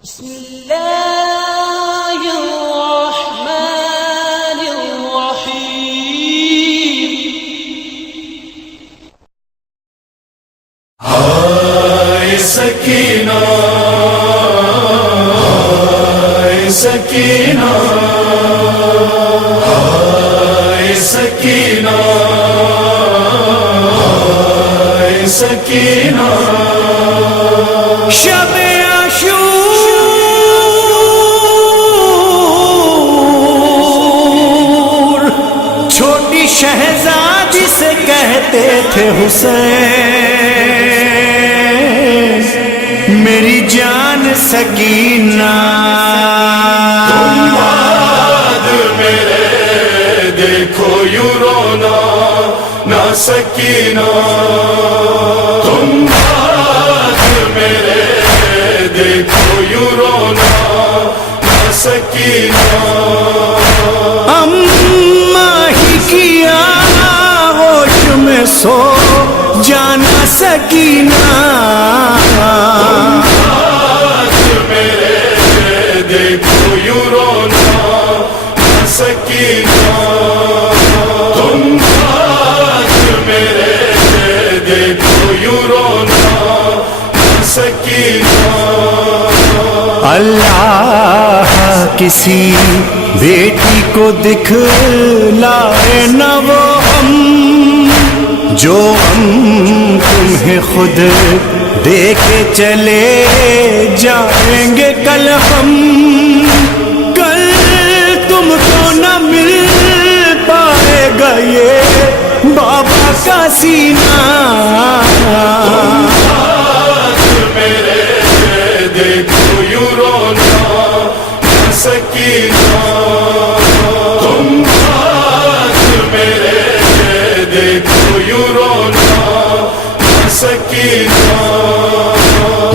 بسم الله الرحمن الرحيم. ہائے سکینہ ہائے سکینہ ہائے سکینہ ہائے سکینہ شب عاشور چھوٹی شہزادی سے کہتے تھے حسین میری جان سکینہ تم بعد میرے دیکھو یوں رونا نہ سکینہ تم بعد میرے دیکھو یوں رونا نہ سکینہ اماں ہی کیا ہوش میں سو جانا سکینہ میرے دیکھو یوں رونا نہ سکینہ تم آج میرے دیکھو یوں رونا نہ سکینہ اللہ کسی بیٹی کو دکھلائے نہ وہ ہم جو ہم تمہیں خود دے کے چلے جائیں گے کل ہم کل تم کو نہ مل پائے گا یہ بابا کا سینہ میرے دیکھو یوں رونا نہ سکینہ تم آج میرے دیکھو یوں رونا نہ سکینہ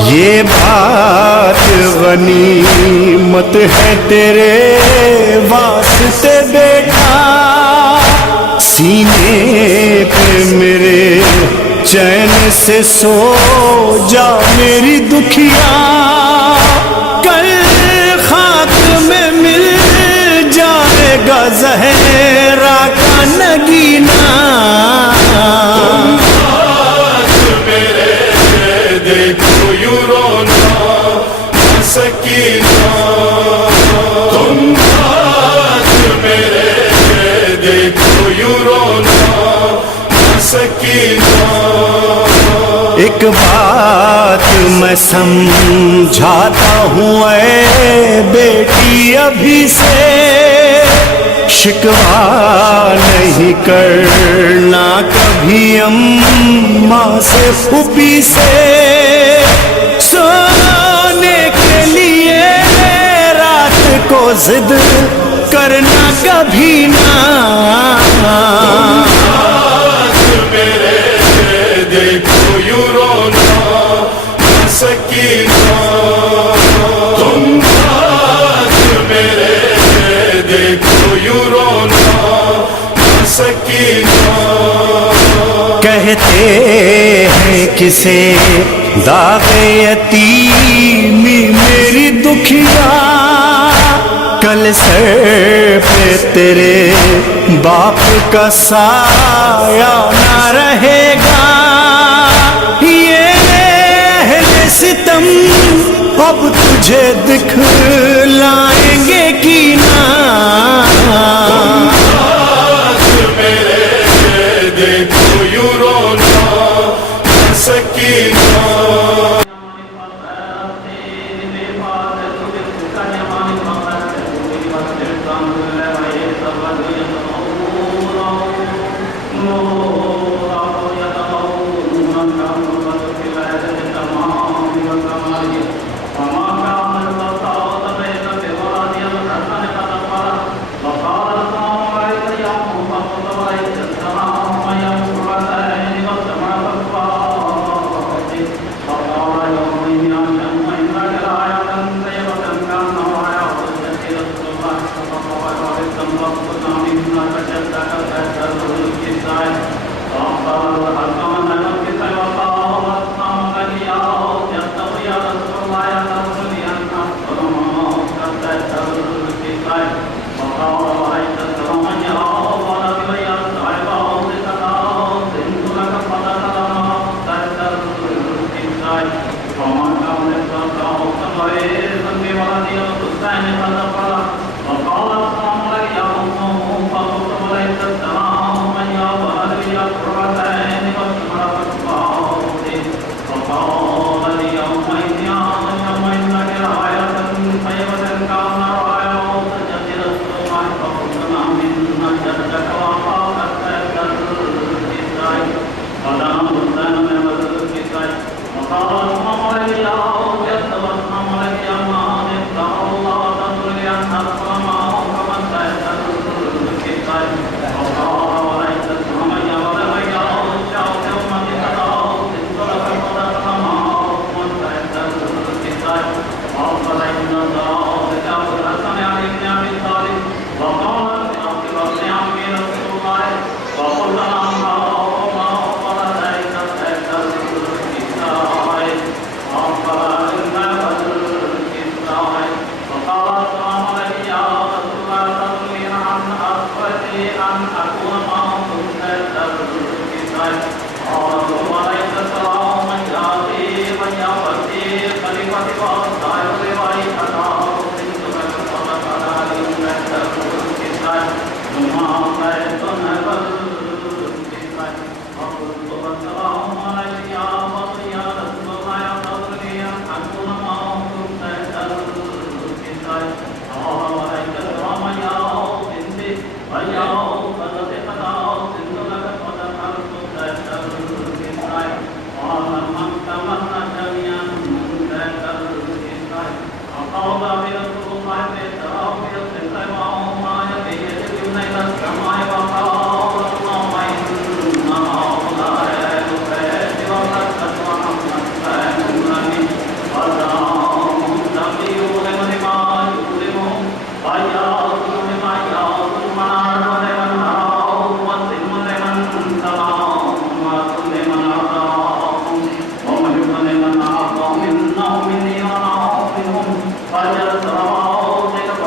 یہ بات غنیمت ہے تیرے واسطے بیٹا سینے پہ میرے چین سے سو جا میری دکھیا کل خاک میں مل جائے گا زہرا کا نگینہ میرے دیکھو یوں رونا نہ سکینہ تم آج میرے دیکھو یوں رونا نہ سکینہ ایک بات میں سمجھاتا ہوں اے بیٹی ابھی سے شکوہ نہیں کرنا کبھی اماں سے پھوپھی سے سونے کے لیے رات کو ضد کرنا کبھی نہ میرے دیکھو یوں رونا نہ سکینہ تم آج میرے دیکھو یوں رونا نہ سکینہ کہتے ہیں کسے داغ یتیمی میری دکھیا کل سر پہ تیرے باپ کا سایہ نہ رہے گا یہ اہل ستم اب تجھے دکھلائیں گے کینہ میرے دیکھو یوں رونا نہ سکینہ فجر السماوات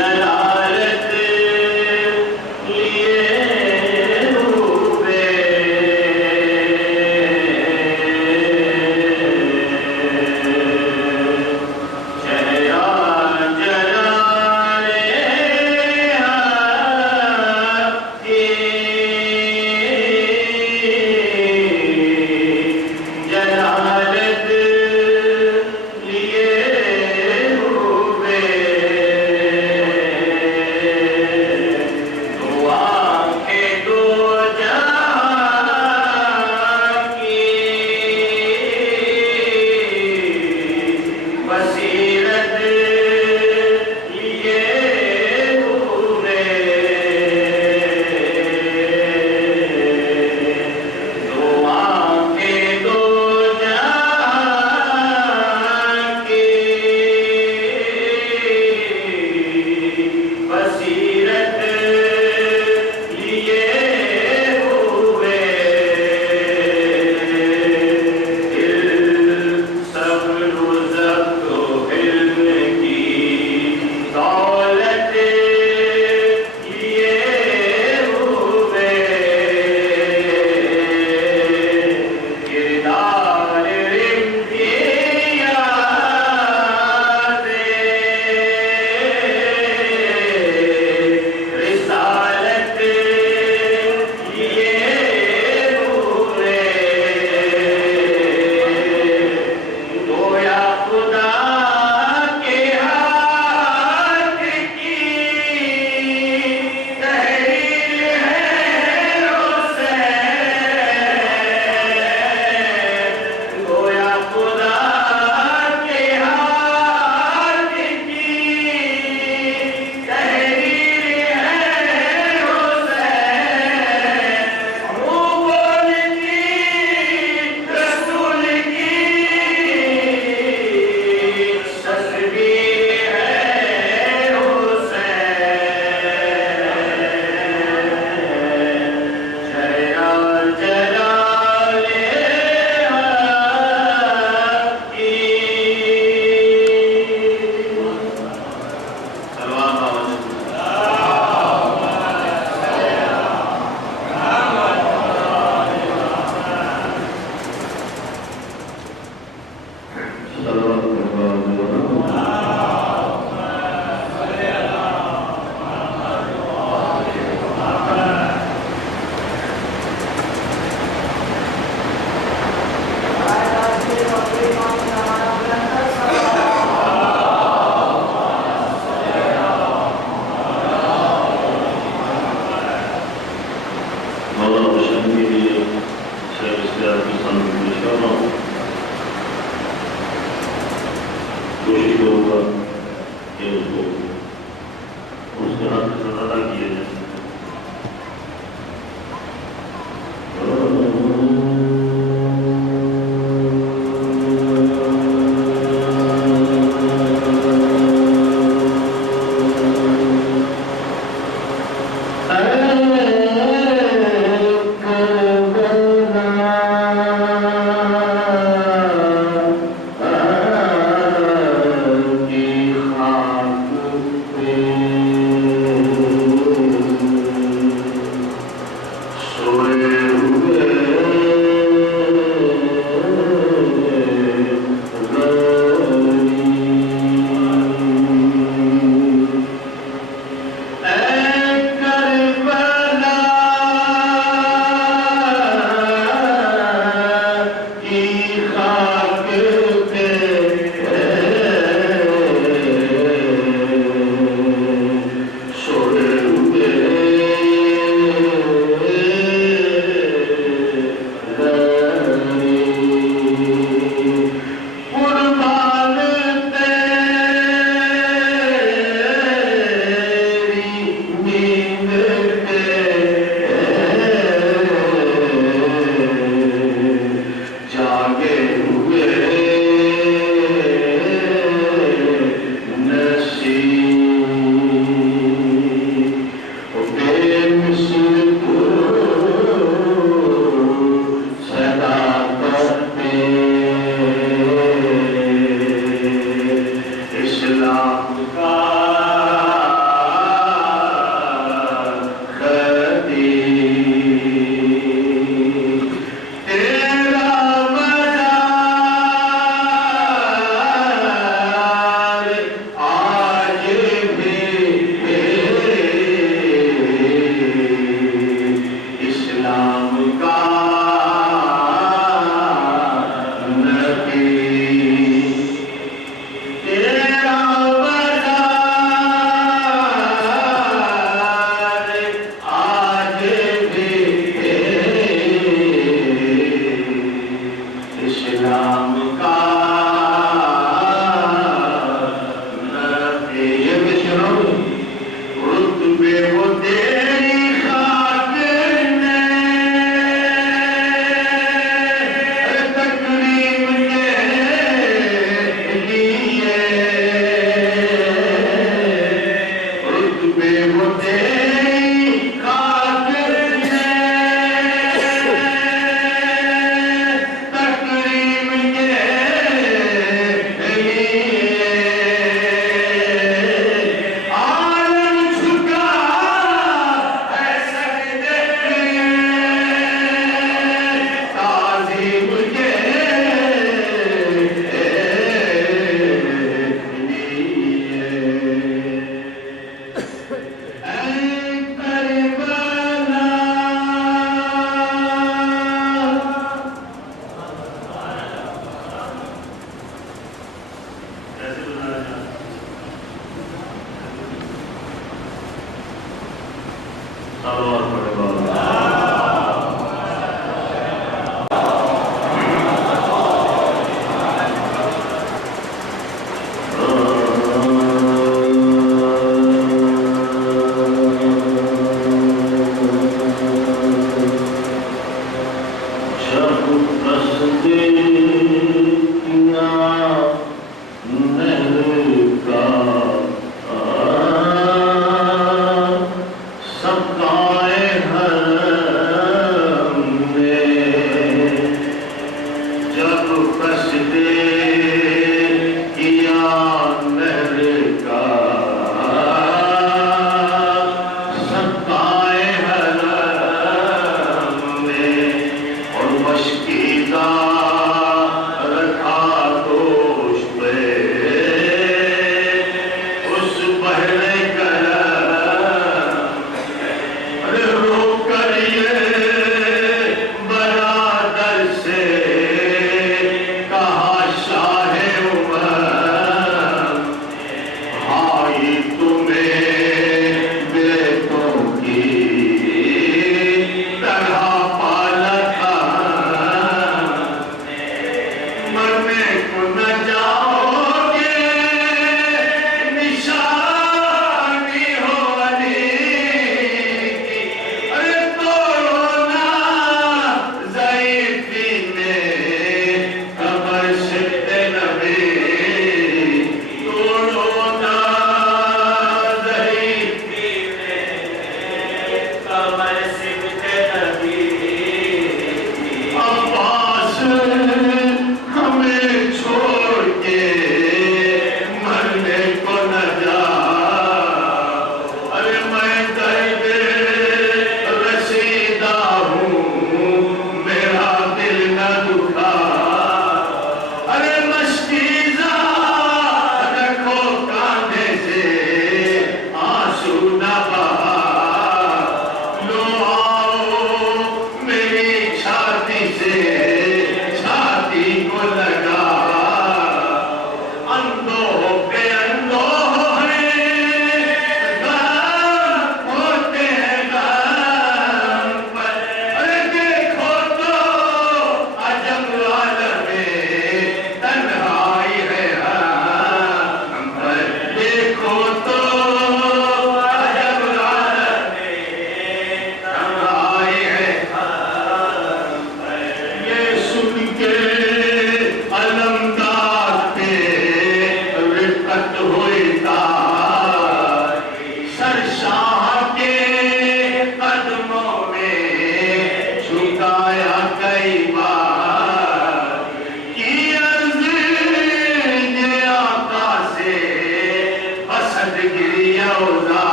جلالت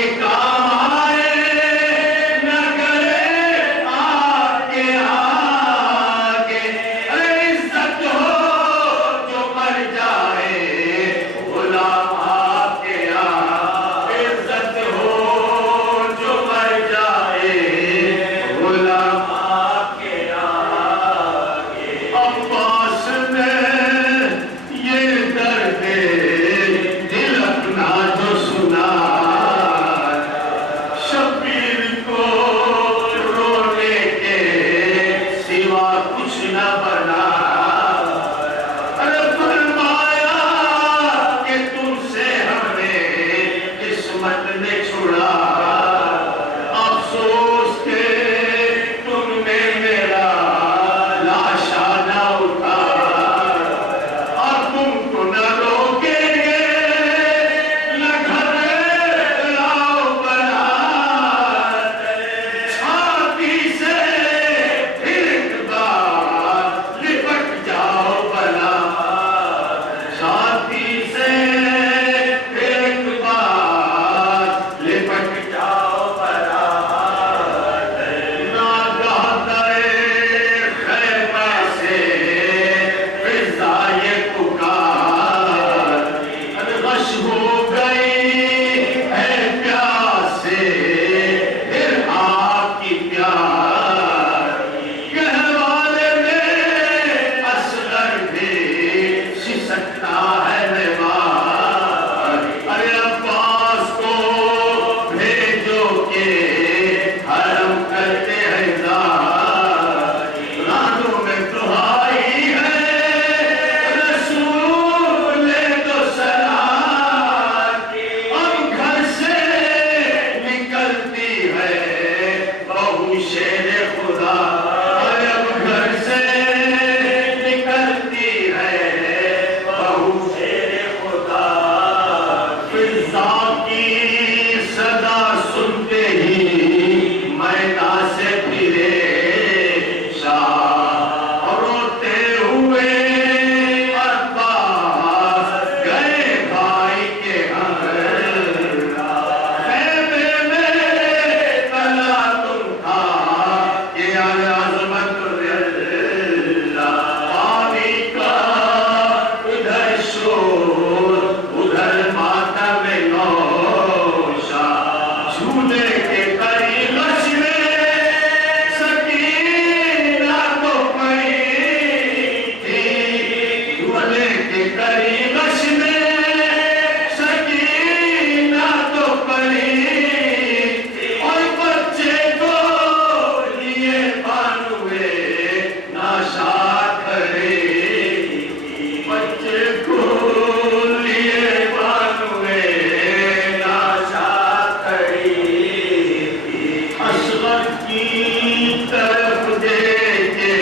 کے کام آئے نہ کرے آگے آگے عزت ہو جو مر جائے غلام آپ کے آگے عزت ہو جو مر جائے غلام آپ کے آگے عباس نے یہ درد دل اپنا جو سنا شبیر کو رونے کے سوا کچھ نہ بنا ارے فرمایا کہ تم سے ہمیں قسمت نے چھڑا افسوس کہ تم نے میرا لاشا نہ اٹھا اور تم کو نہ روکیں گے نہ گھر لاؤ بنا چھاتی سے ایک بار لپٹ جاؤ بنا چھاتی سے ایک بار لپٹ جاؤ بنا ناگاہ درے خیمہ سے فضائے پکار غش ہو گئی ہے پیاس سے پھر آپ کی پیار گہوارے میں اصغر بھی سسکتا ہے بیمار ارے عباس کو بھیجو کہ حرم کرتے ہیں زار رانوں میں دعائی ہے رسول دو سلام اب گھر سے نکلتی ہے بہو شیر خدا اب گھر سے نکلتی ہے بہو شیر خدا فضا کی صدا سنتے ہی میدان سے پھرے شاہ روتے ہوئے عباس گئے بھائی کے گھر خیمے میں تلا تم تھا کہ عظمت اللہ پانی کا ادھر شور ادھر ماتم نوشا جھولے کے قریب میں سکینہ تو پڑی تھی جھولے کے قریب میں سکینہ تو پڑی اور بچے کو لیے بانوے ناشاد کرے بچے کو لیے بانوے ناشاد کرے اصغر کی طرف دیکھے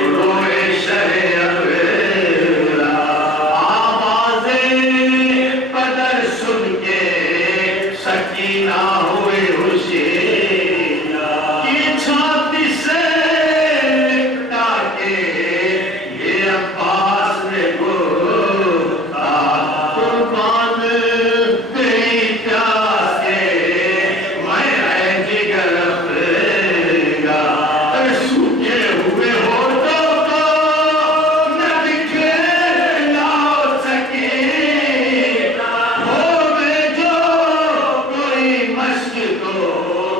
روئے شہ ابرا آوازیں قدر سن کے سکینہ ہوئے ہوشیار کی چھاتی سے لپٹا کے یہ عباس نے بولا قربان تیری پیاس کے میں اے جگر افریگا سوکھے ہوئے ہوٹوں کو نہ دکھلا سکینہ ہو میں جو کوئی مشق کو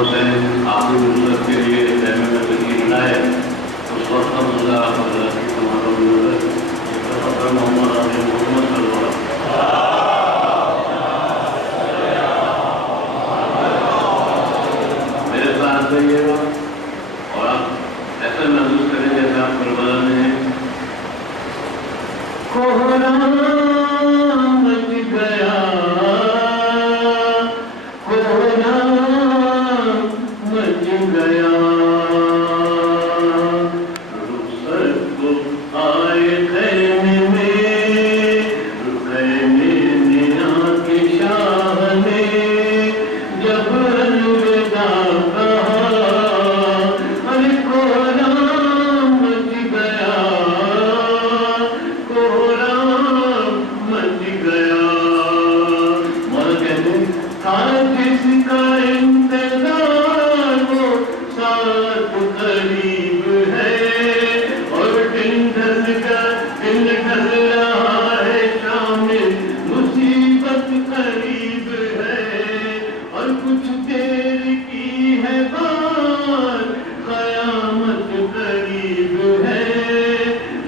حسین آپ کی نصرت کے لیے خیمے میں تشریف لائے اس وقت اللہ حضرت محمد علی محمد صلی اللہ علیہ وسلم میرے ساتھ رہیے گا اور آپ ایسا محسوس کریں جیسے آپ کربلا میں ہیں. کوہرا مچ گیا کوہرا مچ گیا رخصت کو آئے خیمے میں خیمے میاں کے شاہ نے جب الوداع کہا ارے کوہرا مچ گیا کوہرا مچ گیا. مولا کہتے ہیں آج جس کا انتظار وہ ساتھ قریب ہے اور دن ڈھل رہا ہے شامل مصیبت قریب ہے اور کچھ دیر کی ہے بات قیامت قریب ہے.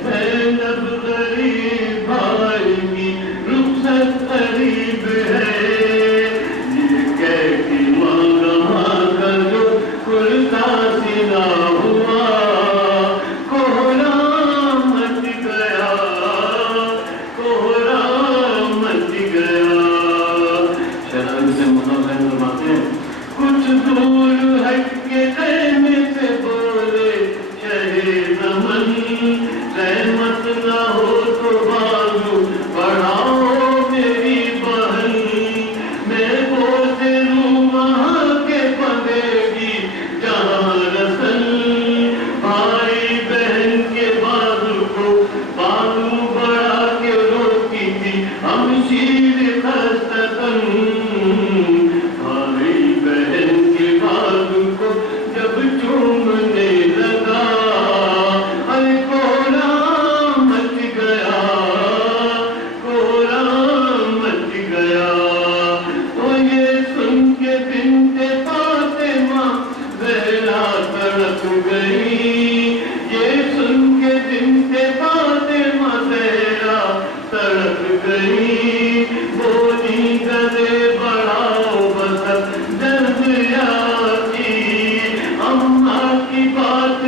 زینب غریب بھائی کی رخصت قریب ہے یہ کہہ کے مانگا جو کھلتا سنا ہوا کوہرا مچ گیا کوہرا مچ گیا. شہزادی سے مطمئن فرماتے ہیں کچھ دور ہٹ کے خیمے سے بولے شہ زمن رحمت نہ ہو تو بازو بڑھاؤ میری بہن میں بوسے لوں وہاں کے پدے گی جہاں رسل بھائی بہن کے بازو کو بازو بڑھا کے روکی تھی ہم شیر خستن بھائی بہن کے بازو کو جب چومنے لگا ارے کوہرا مچ گیا کوہرا مچ گیا. تو یہ سن کے بنت فاطمہ زہرا تڑپ گئی یہ سن کے بنت فاطمہ زہرا تڑپ گئی بولی گلے بڑھاؤ بس جذیا کی اماں کی بات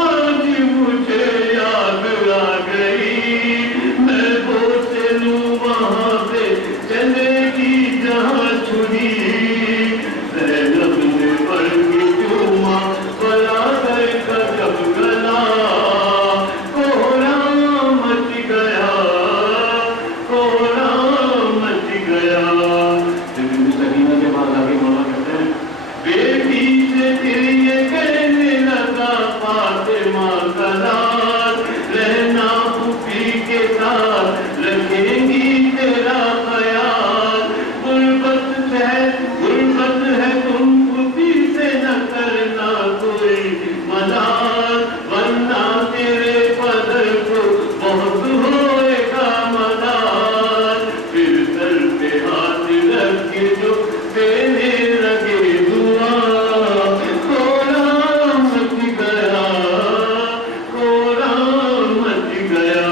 آج مجھے یاد آ گئی میں بوسے لوں وہاں پہ چلے گی جہاں چھری زینب نے پڑھ کے چوما برادر کا جب گلا کوہرا مچ گیا کوہرا مچ گیا. لیکن سکینہ کے بعد آگے مولا کہتے ہیں بیٹی سے پھر یہ کہنے لگا فاطمہ کا لال رہنا پھوپھی کے ساتھ رکھیں گی تیرا خیال غربت ہے تم پھوپھی سے نہ کرنا کوئی ملال ورنہ تیرے پدر کو بہت ہوئے گا ملال. پھر سر پہ ہاتھ رکھ کے جو دینے لگے دعا کوہرا مچ گیا کوہرا مچ گیا.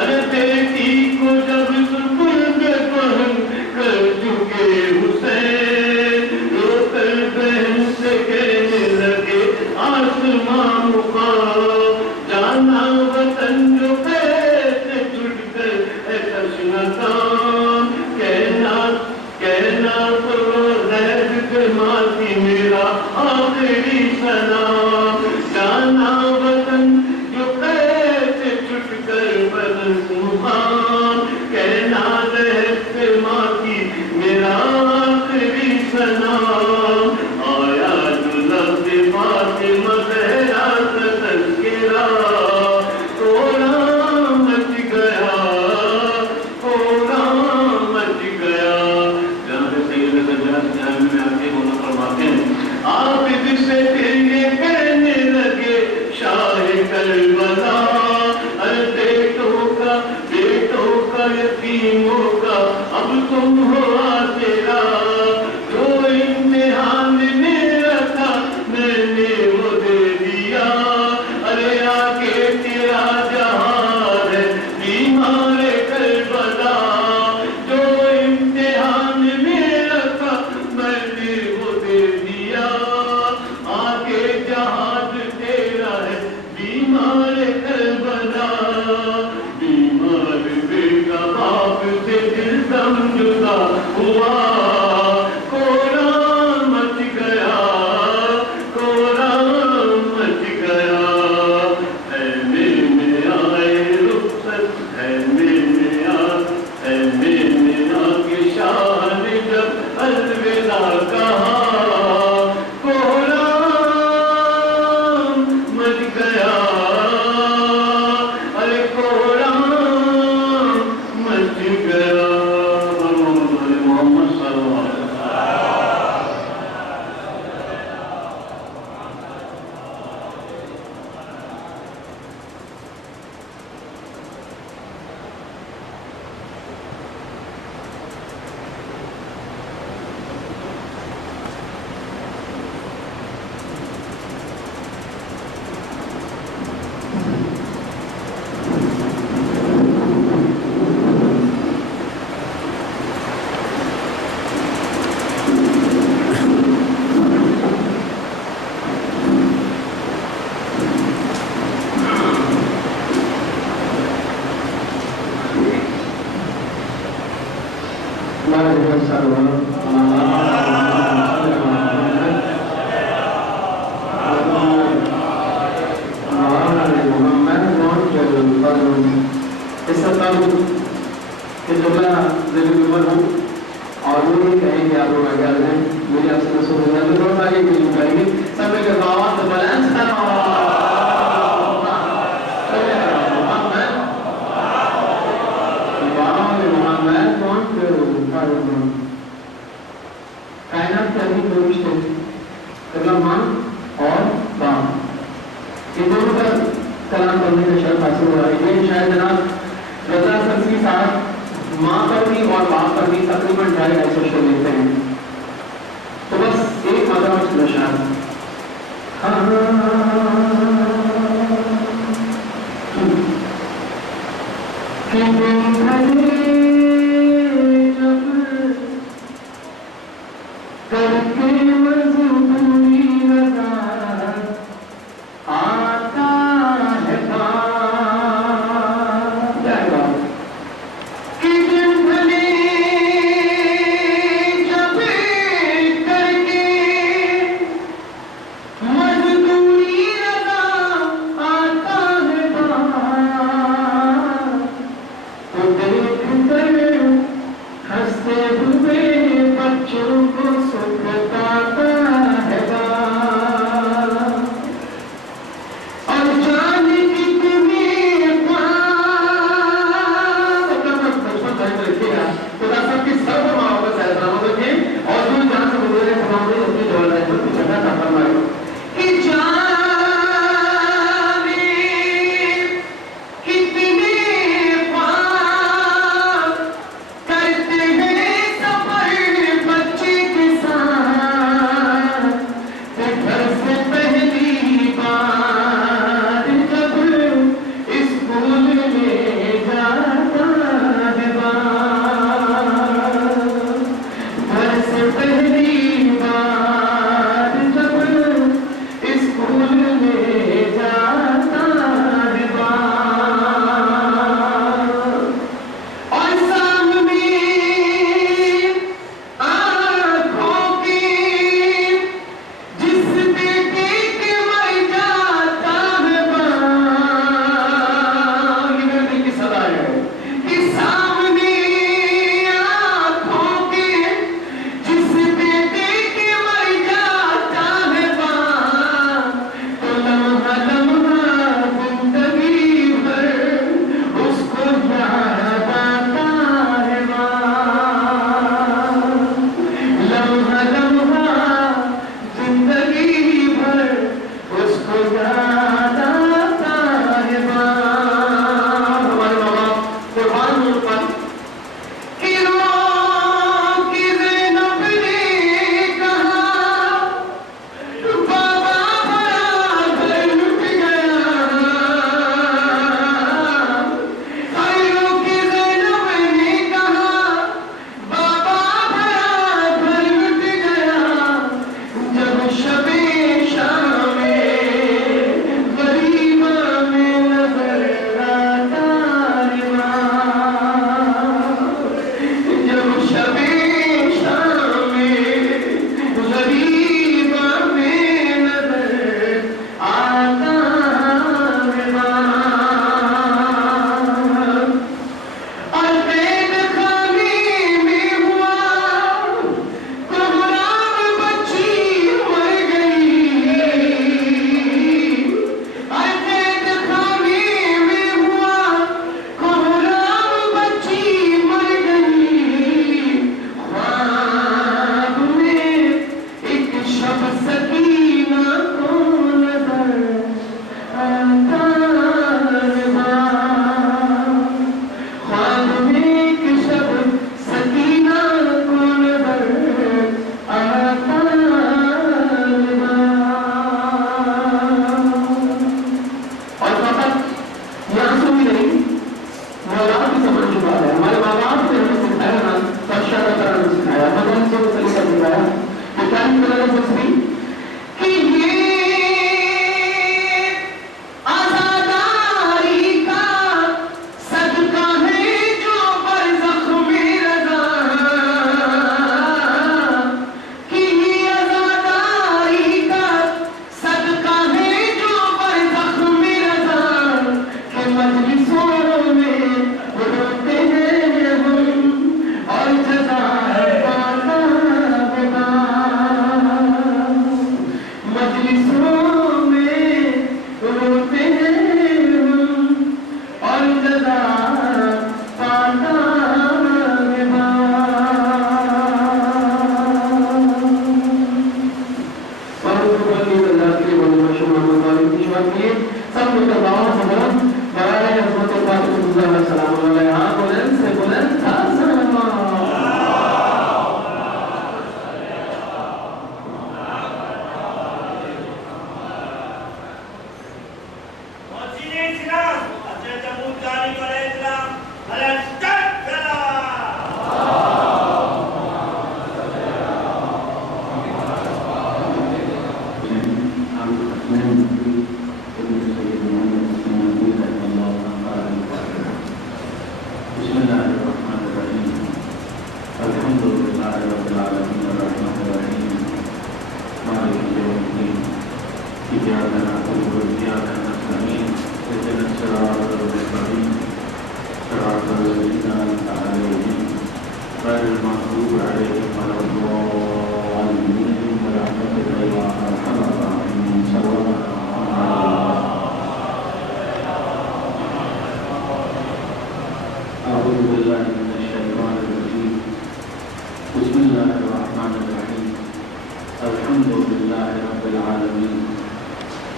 ارے بیٹی کو جب سپرد پہن کر چکے حسین رو کر بہن سے کہنے لگے آسمان مقام جانا وطن جو کیسے چھٹ کر ہے تشنکان کہنا تو غیب کے ماتی میرا آخری سلام جانا وطن جو کیسے چھٹ کر بدسوخان کہنا غیب کے ماتی میرا آخری سلام آیا جو لفظ فاطمہ زہرا کا تذکرہ کوہرا مچ گیا کوہرا مچ گیا. جناب سید سجاد جہاں میں آ کے مولا فرماتے ہیں آپ جسے کہیں کہ آپ لوگ آگے ہیں میری آپ سے رسول اللہ ضرور آگے کے لیے کہیں گے سب میں کرنا آواز تو بیلنس کرنا کائنات کے عظیم دو رشتے اگلا ماں اور باپ یہ دونوں کا کلام کرنے کا شرف حاصل ہو رہا ہے یہ شاید جناب رضا سرسی صاحب ماں پر بھی اور باپ پر بھی تقریباً 250 شو دیتے ہیں تو بس ایک مرتبہ چلو شاید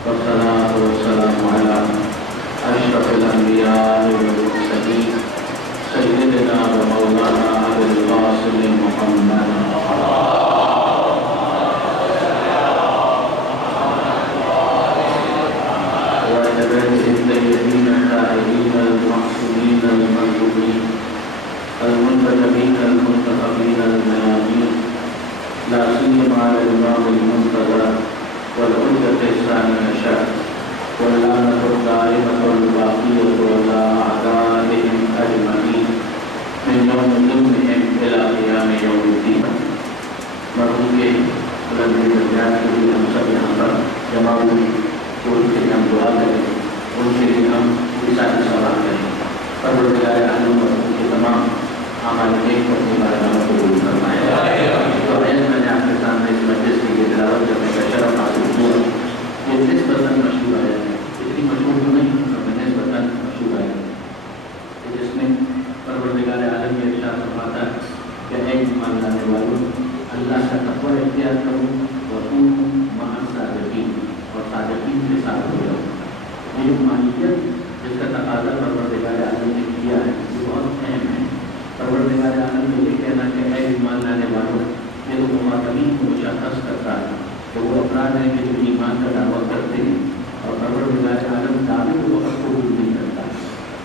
والصلاة والسلام على أشرف الأنبياء والمرسلين سيدنا ومولانا أبي القاسم محمد الطيبين الطاهرين المعصومين المظلومين المنتجبين المنتخبين الميامين لا سيما على الإمام المنتظر والحجة الثاني عشر واللعنة الدائمة الباقية على أعدائهم أجمعين من يوم ظلمهم إلى قيام يوم الدين. مرحوم کے بلند درجات کے لیے ہم سب یہاں پر جمع ہوئے، ان کے لیے ہم دعا کریں، ان کے لیے ہم ساتھ سوال کریں. پروردگار عالم مرحوم کے تمام ہمارے نیک کرنے والے نام قبول فرمائے. تو میں نے آپ کے سامنے اس مجلس کی تلاوت کرنے کا شرف حاصل کیا. یہ نسبتاً مشہور آیا ہے، اتنی مشہور تو نہیں مگر نسبتاً مشہور آیا ہے، جس میں پروردگار عالم یہ ارشاد فرماتا ہے کہ اے ایمان لانے والوں، اللہ کا تقوی اختیار کرو وکونوا مع الصادقین، اور صادقین کے ساتھ ہو جاؤ. یہ ماہیت جس کا تقاضا پروردگار عالم نے کیا ہے یہ بہت اہم ہے. پروردگار عالم نے یہ کہنا کہ اے ایمان لانے والوں، یہ تو مخاطبین کو مشخص کرتا ہے کہ وہ افراد ہیں کہ جو ایمان کا دعویٰ کرتے ہیں، اور پروردگار عالم دعوے کو وقت قبول نہیں کرتا.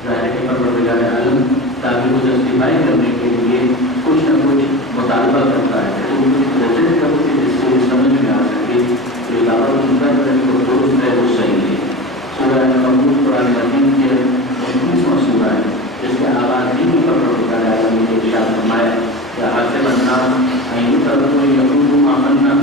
ظاہر ہے کہ پروردگار عالم دعوے کو جسٹیفائی کرنے کے لیے کچھ نہ کچھ مطالبہ کرتا ہے، جس سے یہ سمجھ میں آ سکے جو دعوت ان کا جو درست ہے وہ صحیح ہے. سورہ مقبول قرآن مجید کے 19واں سورہ ہے، جس کے آغاز ہی پروردگار عالم نے ارشاد فرمایا کہ حسب الناس ان یترکوا یقولوا آمنا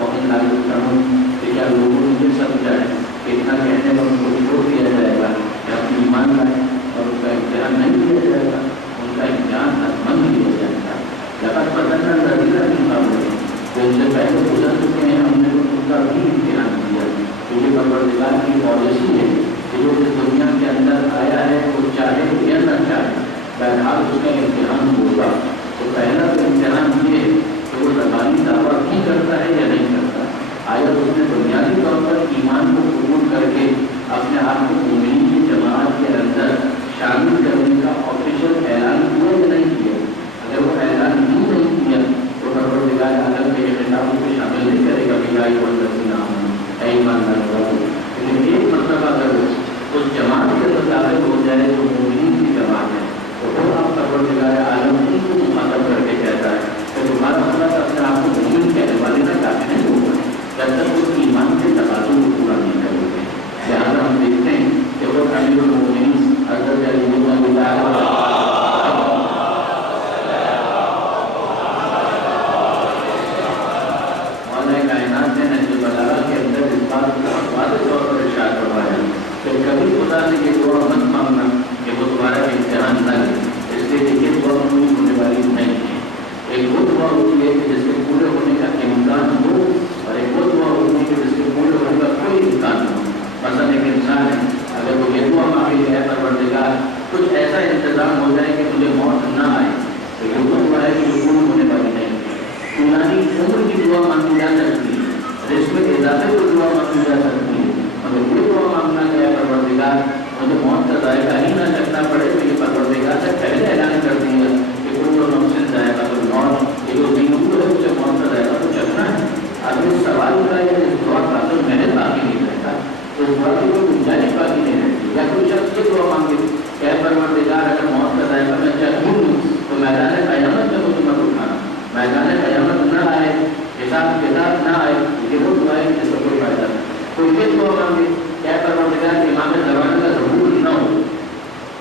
وهم لا یفتنون، کہ کیا لوگوں نے یہ سمجھا ہے کہ اتنا کہنے پر ان کو چھوڑ دیا جائے گا کہ اپنی ایمان لائے اور اس کا امتحان نہیں لیا جائے گا، ان کا امتحان حتماً لیا جائے گا. لقد فتنا الذین من قبلہم، جو ان سے پہلے گزر چکے ہیں ہم نے ان کا بھی امتحان کیا. تو یہ پروردگار کی پالیسی ہے کہ جو اس دنیا کے اندر آیا ہے وہ چاہے یا نہ چاہے بہرحال اس کا امتحان ہوگا. تو پہلا تو امتحان یہ ہے کہ وہ زبانی دعویٰ بھی کرتا ہے یا نہیں کرتا. آیا اس نے بنیادی طور پر ایمان کو قبول کر کے اپنے آپ کو مومنین کی جماعت کے اندر شامل کرنے کا آفیشیل اعلان کیا یا نہیں کیا؟ اگر وہ اعلان بھی نہیں کیا تو پروردگار عالم کے خطاب کو شامل نہیں کرے گا کہ یا ایھا الذین آمنوا، اے ایمان لانے والوں. لیکن ایک مرتبہ اگر اس جماعت کے اندر داخل ہو جائے جو مومنین کی جماعت ہے تو پھر آپ پروردگار عالم ان کو مخاطب کر کے کہتا ہے کہ تمہارا مطلب اپنے آپ کو مومن کہنے والے نہ کافی نہیں ہوگا جب تک اس ایمان کے تقاضوں کو پورا نہیں کرو گے. لہٰذا ہم دیکھتے ہیں کہ وہ امیر المؤمنین حضرت علی بن ابی طالب کائنات نے نہج البلاغہ کے اندر اس بات کو واضح طور پر ارشاد فرمایا کہ کبھی خدا سے یہ دعا مت مانگنا کہ وہ تمہارا امتحان نہ لے، اس لیے کہ یہ دعا پوری ہونے والی نہیں ہے. ایک وہ دعا ہوتی ہے کہ جس کے پورے ہونے کا امکان ہو، اور ایک وہ دعا ہوتی ہے کہ جس کے پورے ہونے کا کوئی امکان ہو. مثلا ایک انسان ہے، اگر وہ یہ دعا مانگے ہے پروردگار کچھ ایسا انتظام ہو جائے کہ مجھے موت نہ آئے، تو یہ وہ دعا ہے کہ جو پوری ہونے والی نہیں ہے. یعنی عمر کی دعا مانگی جا سکتی ہے، رزق میں اضافے کو دعا مانگی جا سکتی ہے، مگر یہ دعا مانگنا کہ اے پروردگار مجھے موت کا ذائقہ ہی نہ چکھنا پڑے، تو یہ پروردگار سے پہلے اعلان کر دیا کہ کوئی نفس ذائقہ تو موت، یہ جو دین ہے اسے موت کا ذائقہ تو چکھنا ہے. اب اس سوال کا یا اس دعا کا تو محنت باقی نہیں رہتا، اس دعا کی کوئی گنجائش باقی نہیں رہتی. یا کوئی شخص یہ دعا مانگے کہ اے پروردگار اگر موت کا ذائقہ میں چکھوں تو میدان قیامت میں مجھے مت اٹھانا، میدان قیامت نہ آئے، حساب کتاب نہ آئے. یہ وہ دعا ہے جس کا کوئی فائدہ نہیں. کوئی یہ دعا مانگے کیا پروردگار کے امام زمانے کا ضرور نہ ہو،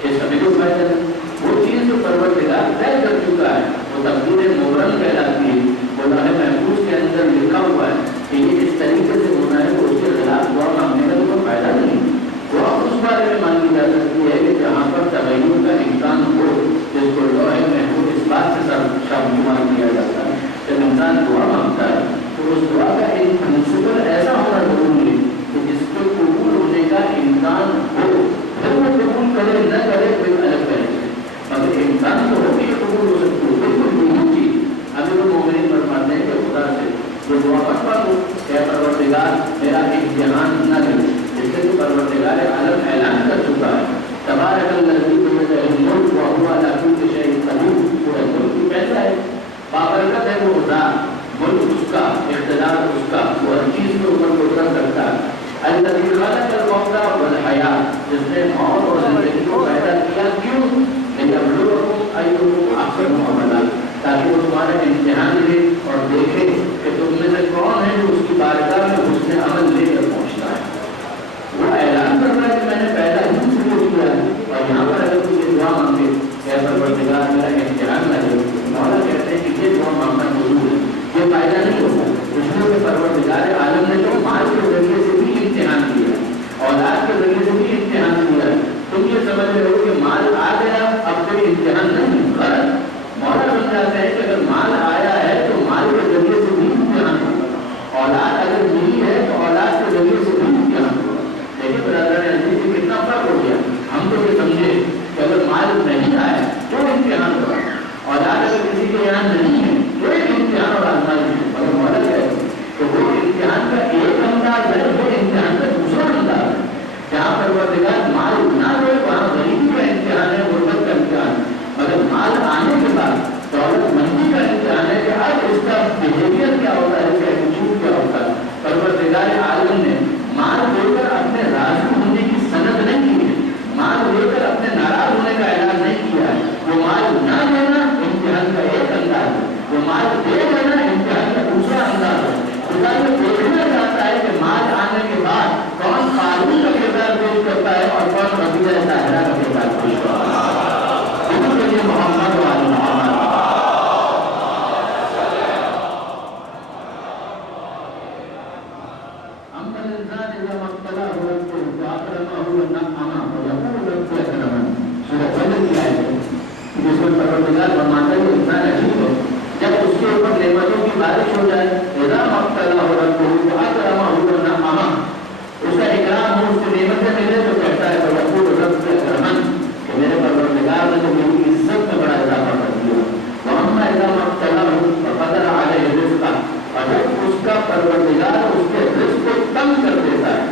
اس کا بھی کوئی فائدہ نہیں. وہ چیز جو پروردگار طے کر چکا ہے وہ تقدیر مبرم کہلاتی ہے، وہ لوح محفوظ کے اندر لکھا ہوا ہے کہ یہ اس طریقے سے ہونا ہے. اس کے خلاف دعا مانگنے کا تو کوئی فائدہ نہیں. دعا اس بارے میں مانگی جا سکتی ہے کہ جہاں پر تبین کا امکان ہو، جس کو لوح محفوظ اس بات سے شامل کیا جاتا ہے. جب انسان دعا مانگتا ہے تو اس دعا کا ایک پرنسپل ایسا ہونا ضروری ہے کہ جس کو قبول ہونے کا امکان ہو، پھر وہ قبول کرے نہ کرے کوئی الگ پہلے سے، مگر امکان تو ہو کہ قبول ہو سکتی ہے. بالکل یہی چیز ابھی وہ مومنین فرماتے ہیں کہ خدا سے جو دعا مت مانگو کہ پروردگار میرا امتحان نہ لے، ہے وہ خدا، ملک اس کا، اقتدار اس کا، وہ ہر چیز کے اوپر قدرت رکھتا ہے۔ الذی خلق الموت والحیات، جس نے موت اور زندگی کو پیدا کیا، کیوں؟ لیبلوکم ایکم احسن عملا، تاکہ وہ تمہارا امتحان لے اور دیکھے کہ تم میں سے کون ہے جو اس کی بارگاہ میں حسن عمل لے کر پہنچتا ہے۔ وہ اعلان کر رہا ہے کہ میں نے پیدا ہی شروع کیا ہے، اور یہاں پر اگر کوئی دعا مانگے کہ پروردگار میرا امتحان نہ لے، مولا کہتے ہیں کہ یہ دعا مانگنا ضرور ہے، یہ فائدہ نہیں ہوگا، اس لیے کہ پروردگار عالم نے تو مال کے ذریعے سے بھی امتحان کیا ہے، اولاد کے ذریعے سے بھی امتحان کیا ہے۔ تم یہ سمجھ رہے ہو کہ مال آ گیا اب کوئی امتحان نہیں، غلط۔ مولا سمجھاتے ہیں کہ اگر مال آیا ہے تو مال کے ذریعے سے بھی امتحان ہوگا، اولاد اگر ملی ہے تو اولاد کے ذریعے سے بھی امتحان ہوگا۔ لیکن برادر عزیز سے کتنا فرق ہو گیا، ہم تو یہ سمجھے کہ اگر مال نہیں آیا تو امتحان ہوگا، اولاد اگر کسی کے یہاں نہیں ہے تو ایک امتحان اور آزمائش ہے، مگر مولا کہتے ہیں کہ وہ امتحان کا ایک انداز ہے، وہ امتحان کا دوسرا انداز ہے۔ جہاں پروردگار مال نہ دے وہاں غریبی کا امتحان ہے، غربت کا امتحان ہے، مگر مال آنے کے بعد دولت مندی کا امتحان ہے کہ اب اس کا بہیویئر کیا ہوتا ہے، اس کا ایٹیٹیوڈ کیا ہوتا ہے۔ پروردگار عالم نے مال دے کر اپنے راضی ہونے کی سند نہیں کی ہے، مال دے کر اپنے ناراض ہونے کا اعلان نہیں کیا ہے۔ وہ مال نہ دینا امتحان کا ایک انداز ہے، وہ مال دے دینا امتحان کا دوسرا انداز ہے۔ خدا یہ دیکھنا چاہتا ہے کہ مال آنے کے بعد کون قانون کا کردار پیش کرتا ہے اور کون قبیلہ طاہرہ کا کردار پیش کرتا ہے۔ ان کے لیے محمد والی محمد اما الانسان اذا ما ابتلاه ربه فاكرمه ونعمه ويقول رب اكرمن، سورہ فجر کی آیت ہے جس میں پروردگار فرماتا ہے کہ انسان عجیب ہے، جب اس کے اوپر نعمتوں کی بارش ہو جائے، اذا ما ابتلاه ربه فاكرمه ونعمه، اس کا اکرام ہو، اس کو نعمتیں ملے تو کہتا ہے ويقول رب اكرمن کہ میرے پروردگار نے تو میری عزت میں بڑا اضافہ کر دیا۔ واما اذا ما ابتلاه فقدر عليه رزقه، اگر اس کا پروردگار اس کے رزق کو تنگ کر دیتا ہے،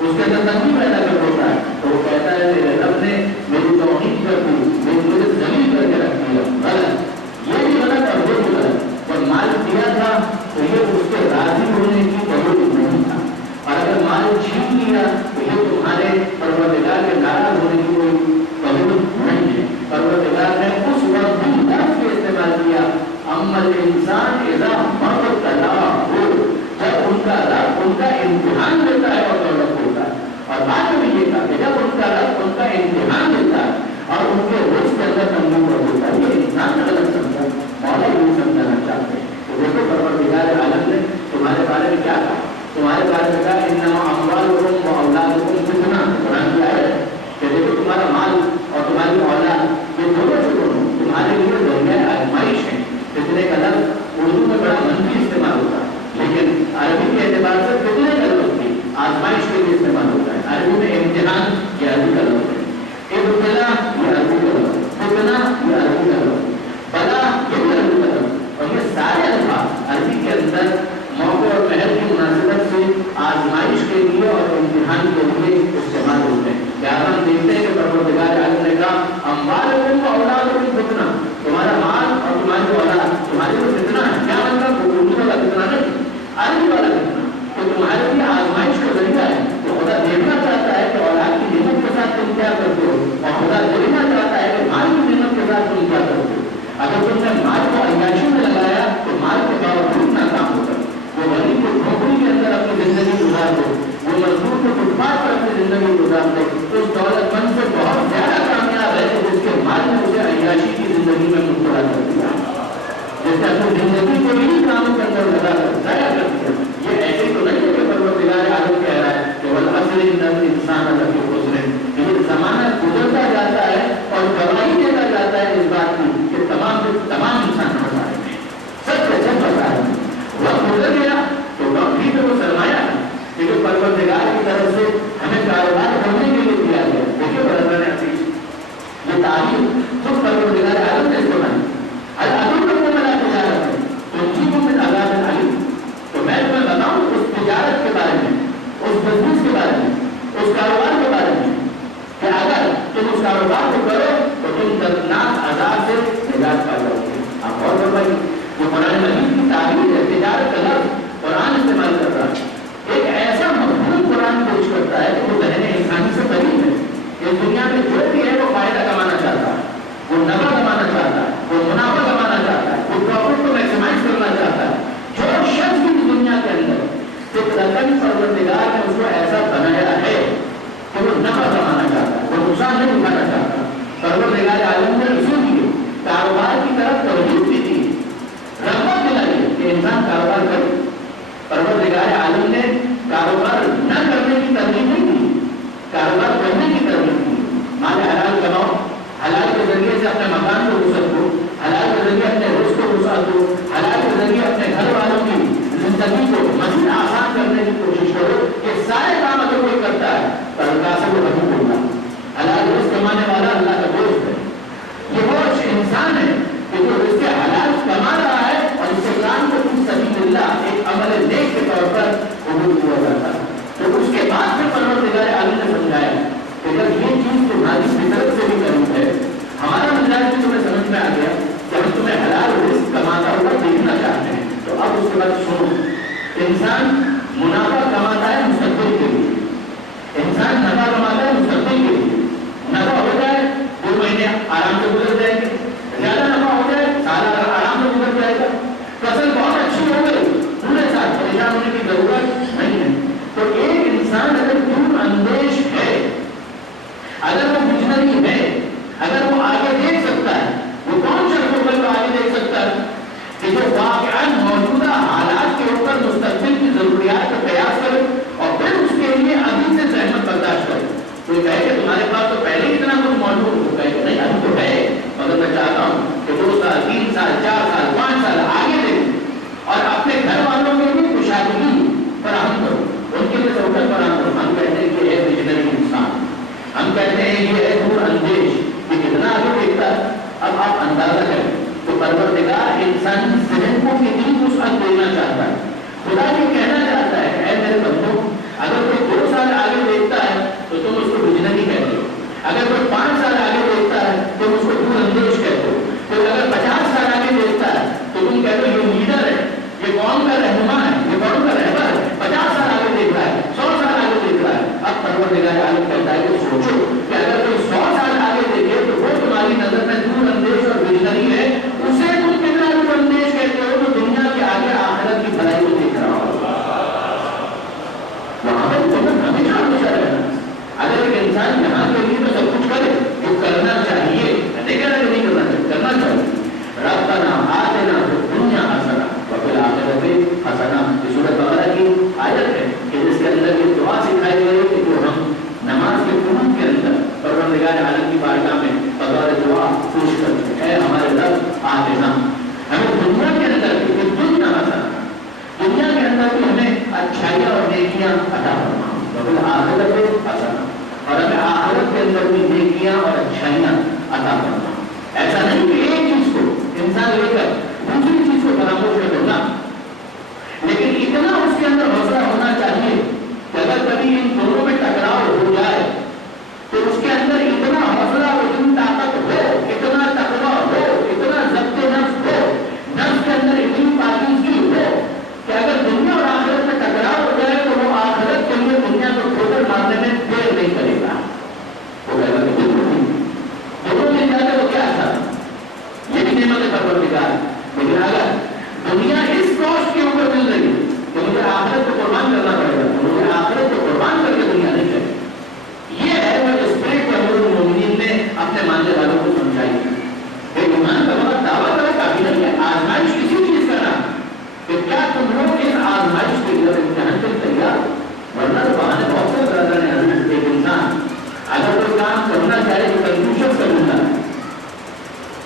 اس کے اندر تنگی پیدا کر دیتا ہے، تو وہ کہتا ہے میرے رب نے میری توہین کر دی، مجھے ذلیل کر کے رکھ دیا۔ غلط، یہ بھی غلط اور وہ بھی غلط۔ جب مال دیا تھا تو یہ اس کے راضی ہونے کی ضرورت نہیں تھا، اور اگر مال چھین لیا تو یہ تمہارے پروردگار کے ناراض ہونے کی کوئی ضرورت نہیں ہے۔ پروردگار نے اس وقت بھی لفظ کے استعمال کیا، اما الانسان اذا ما ابتلاه، جب ان کا رب ان کا امتحان لیتا ہے اور دولت ہوتا ہے۔ اور بعد میں یہ کہا کہ جب ان کا رب ان کا امتحان لیتا ہے اور ان کے رزق کے اندر تنگی پر ہوتا ہے، یہ انسان غلط سمجھا، مولا یہ سمجھانا چاہتے ہیں۔ تو دیکھو پروردگار عالم نے تمہارے بارے میں کیا کہا، تمہارے بارے میں کہا انما اموالکم واولادکم فتنہ، قرآن کی آیت ہے کہ دیکھو تمہارا مال اور تمہاری اولاد یہ دونوں سے دونوں تمہارے لیے ذریعہ آزمائش ہے۔ فتنے کا لفظ اردو میں بڑا منفی استعمال ہوتا ہے، لیکن عربی کے اعتبار سے فتنے کا لفظ بھی آزمائش کے لیے استعمال ہوتا ہے۔ عربی میں امتحان یہ عربی کا لفظ ہے، ابتلا یہ عربی کا لفظ، فتنہ یہ عربی کا لفظ، بلا یہ بھی عربی کا لفظ، اور یہ سارے الفاظ عربی کے اندر موقع اور محل کی مناسبت سے آزمائش کے لیے اور امتحان کے لیے استعمال ہوتے ہیں۔ لہٰذا ہم دیکھتے ہیں کہ پروردگار عالم نے کہا اموالکم واولادکم فتنہ، تمہارا مال اور تمہاری اولاد تمہارے لیے فتنہ ہے۔ کیا مطلب؟ وہ اردو والا فتنہ نہیں، عربی والا فتنہ، کہ تمہارے لیے آزمائش کا ذریعہ ہے۔ تو خدا دیکھنا چاہتا ہے کہ اولاد کی نعمت کے ساتھ تم کیا کرتے ہو، اور خدا دیکھنا چاہتا ہے کہ مال کی نعمت کے ساتھ تم کیا کرتے ہو۔ اگر تم نے مال کو عیاشی میں لگایا تو مال کے باوجود ناکام ہوگا۔ وہ غریب کو جھونپڑی کے اندر اپنی زندگی گزار دو، وہ مزدور کو فٹ پاتھ پر اپنی زندگی بات سنو، انسان منافع کماتا ہے مستقبل کے لیے، انسان نفع کماتا ہے مستقبل کے لیے، نفع ہو جائے 2 مہینے آرام سے گزر جائیں گے، زیادہ نفع ہو جائے سال آرام سے گزر جائے گا، فصل بہت اچھی ہو گئی پورے سال پریشان ہونے کی ضرورت نہیں ہے۔ تو ایک انسان اگر دور اندیش ہے، اگر وہ ویژنری ہے، اگر وہ آگے دیکھ سکتا ہے، وہ کون شخص ہوگا جو آگے دیکھ سکتا ہے کہ جو واقعاً موجودہ حالات کے اوپر مستقبل کی ضروریات کا قیاس کرے اور پھر اس کے لیے ابھی سے زحمت برداشت کرے۔ کوئی کہے کہ تمہارے پاس تو پہلے ہی اتنا کچھ موجود ہو، کہے کہ نہیں ابھی تو ہے، مگر میں چاہتا ہوں کہ 2 سال 3 سال 4 سال 5 سال آگے دیکھیں اور اپنے گھر والوں کے لیے کشادگی فراہم کرو، ان کے لیے سہولت فراہم کرو۔ ہم کہتے ہیں کہ یہ ویژنری انسان، ہم کہتے ہیں یہ ہے دور اندیش، یہ کتنا آگے دیکھتا ہے۔ اب آپ اندازہ کریں تو پروردگار انسانی ذہن کو کتنی وسعت دینا چاہتا ہے۔ خدا یہ کہنا چاہتا ہے اے میرے بندوں، اگر کوئی 2 سال آگے دیکھتا ہے تو تم اس کو ویژنری کہتے ہو، اگر کوئی 5 سال آگے دیکھتا ہے تو اس کو دور اندیش کہتے ہو، تو اگر 50 سال آگے دیکھتا ہے تو تم کہتے ہو یہ لیڈر ہے، یہ قوم کا رہنما ہے، یہ قوم کا رہبر ہے، 50 سال آگے دیکھ رہا ہے، 100 سال آگے دیکھ رہا ہے۔ اب پروردگار عالم کہتا ہے کہ سوچو کہ اگر کوئی 100 سال آگے دیکھے تو وہ تمہاری نظر میں دور اندیش اور ویژنری ہے، اسے تم کتنا دور اندیش کہتے ہو جو دنیا کے آگے آخرت کی بھلائی کو دیکھ رہا ہو۔ وہاں پر تمہیں ہمیشہ ہمیشہ رہنا۔ اگر ایک انسان یہاں کے لیے تو سب کچھ کرے جو کرنا چاہیے، نہیں کہنا کہ نہیں کرنا چاہیے، کرنا چاہیے۔ ربنا آتنا فی الدنیا حسنہ وفی الآخرۃ حسنہ، یہ سورۃ بقرہ کی آیت ہے کہ جس کے اندر یہ دعا سکھائی گئی ہے کہ جو ہم نماز کے قنوت کے اندر پروردگار عالم کی بارگاہ میں بطور دعا پیش کرتے ہیں، اے ہمارے رب آتنا، ہمیں دنیا کے اندر بھی دنیا حسنہ، دنیا کے اندر بھی ہمیں اچھائیاں اور نیکیاں عطا فرما، وفی الآخرۃ حسنہ، اور ہمیں آخرت کے اندر بھی نیکیاں اور اچھائیاں عطا فرما۔ ایسا نہیں کہ ایک چیز کو انسان لے کر دوسری چیز کو فراموش کر دینا، لیکن اتنا اس کے اندر حوصلہ ہونا چاہیے کہ اگر کبھی ان دونوں میں ٹکراؤ ہو جائے تو اس کے اندر اتنا حوصلہ اور اتنی طاقت ہو، اتنا تقویٰ ہو، اتنا ضبط نفس ہو، نفس کے اندر اتنی پاکیزگی ہو کہ اگر دنیا اور آخرت میں ٹکراؤ ہو جائے تو وہ آخرت کے لیے دنیا کو ٹھوکر مارنے میں دیر نہیں کرے گا۔ وہ کہے گا کہ دونوں مل جاتے تو کیا تھا، یہ بھی نعمت ہے پروردگار۔ لیکن اگر دنیا اس کاسٹ کے اوپر مل رہی ہے تو مجھے آخرت کو قربان کرنا پڑے گا، تو مجھے آخرت کو قربان کر کے دنیا نہیں چاہیے۔ یہ ہے وہ اسپرٹ امیر المومنین نے اپنے ماننے والوں کو سمجھائی ہے کہ ایمان کا مطلب دعویٰ کرنا کافی نہیں ہے، آزمائش کسی چیز کا نام کہ کیا تم لوگ اس آزمائش کے لیے امتحان کے تیار ہو، ورنہ تو بہانے بہت سے زیادہ ہیں۔ ایک انسان اگر کوئی کام کرنا چاہے تو کنفیوژن کر لیتا ہے،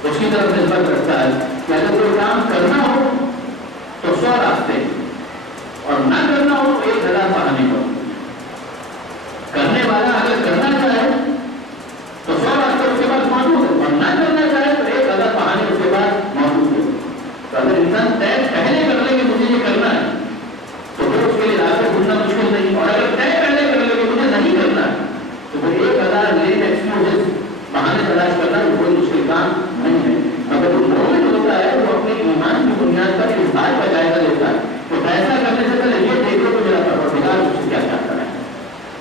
اس کی طرف نسبت رکھتا ہے کہ اگر کوئی کام کرنا ہو تو 100 راستے اور نہ کرنا ہو تو 1000 بہانے ہو۔ کرنے والا اگر کرنا چاہے تو 100 راستے اس کے پاس موجود ہے، اور نہ کرنا چاہے تو 1000 بہانے اس کے پاس موجود ہے۔ تو اگر انسان طے پہلے کر لے کہ مجھے یہ کرنا ہے تو پھر اس کے لیے راستے ڈھونڈنا مشکل نہیں، اور اگر طے پہلے کر لے کہ مجھے نہیں کرنا ہے تو پھر 1000 لین ایکسکیوزز بہانے تلاش کرنا کوئی مشکل کام نہیں ہے۔ مگر وہ مومن ہوتا ہے وہ اپنے ایمان کی بنیاد پر اس بات کا جائزہ لیتا ہے تو فیصلہ کرنے سے پہلے یہ دیکھ لو کہ میرا پروردگار مجھ سے کیا چاہتا ہے۔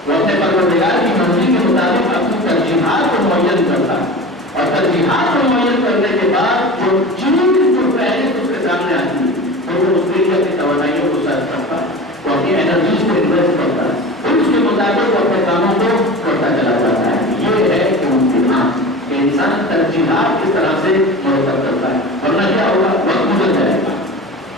وہ اپنے پروردگار کی مرضی کے مطابق اپنی ترجیحات کو معین کرتا ہے، اور ترجیحات کو معین کرنے کے بعد جو چیز جو پہلے اس کے سامنے آتی ہے تو وہ اس کے لیے اپنی توانائیوں کو سرچ کرتا ہے، وہ اپنی انرجیز کو انویسٹ کرتا ہے، پھر اس کے مطابق وہ اپنے کاموں کو کرتا چلا جاتا ہے۔ یہ ہے امتحان کہ انسان ترجیحات کس طرح سے مرتب کرتا ہے، ورنہ کیا ہوگا، وقت گزر جائے گا۔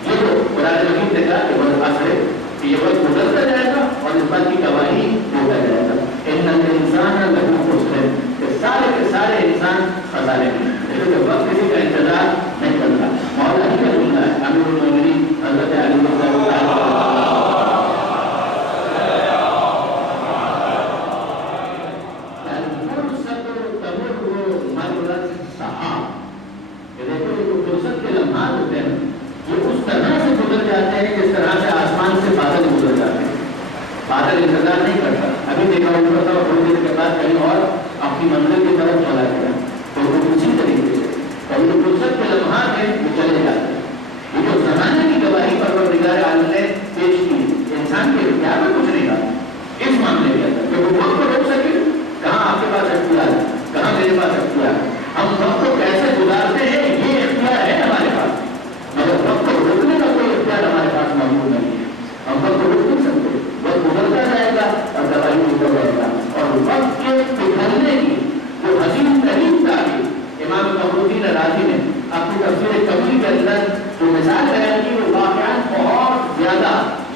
یہ تو قرآن مجید نے کہا کہ بس اثر ہے کہ یہ وقت گزرتا جائے گا اور اس بات کی گواہی ہوتا جائے گا۔ ان الانسان لفی خسر، کہ سارے کے سارے انسان خسارے میں، لیکن وقت کسی کا انتظار نہیں کرتا۔ مولا ہی کا جملہ ہے، امیر المومنین حضرت علی رضی اللہ عنہ جس طرح سے آسمان سے بادل گزر جاتے ہیں، بادل انتظار نہیں کرتا، ابھی دیکھا اوپر تھا اور تھوڑی دیر کے بعد کہیں اور اپنی منزل کی طرف چلا گیا، تو وہ اسی طریقے سے کبھی فرصت کے لمحات ہیں وہ چلے جاتے ہیں۔ یہ جو زمانے کی گواہی پروردگار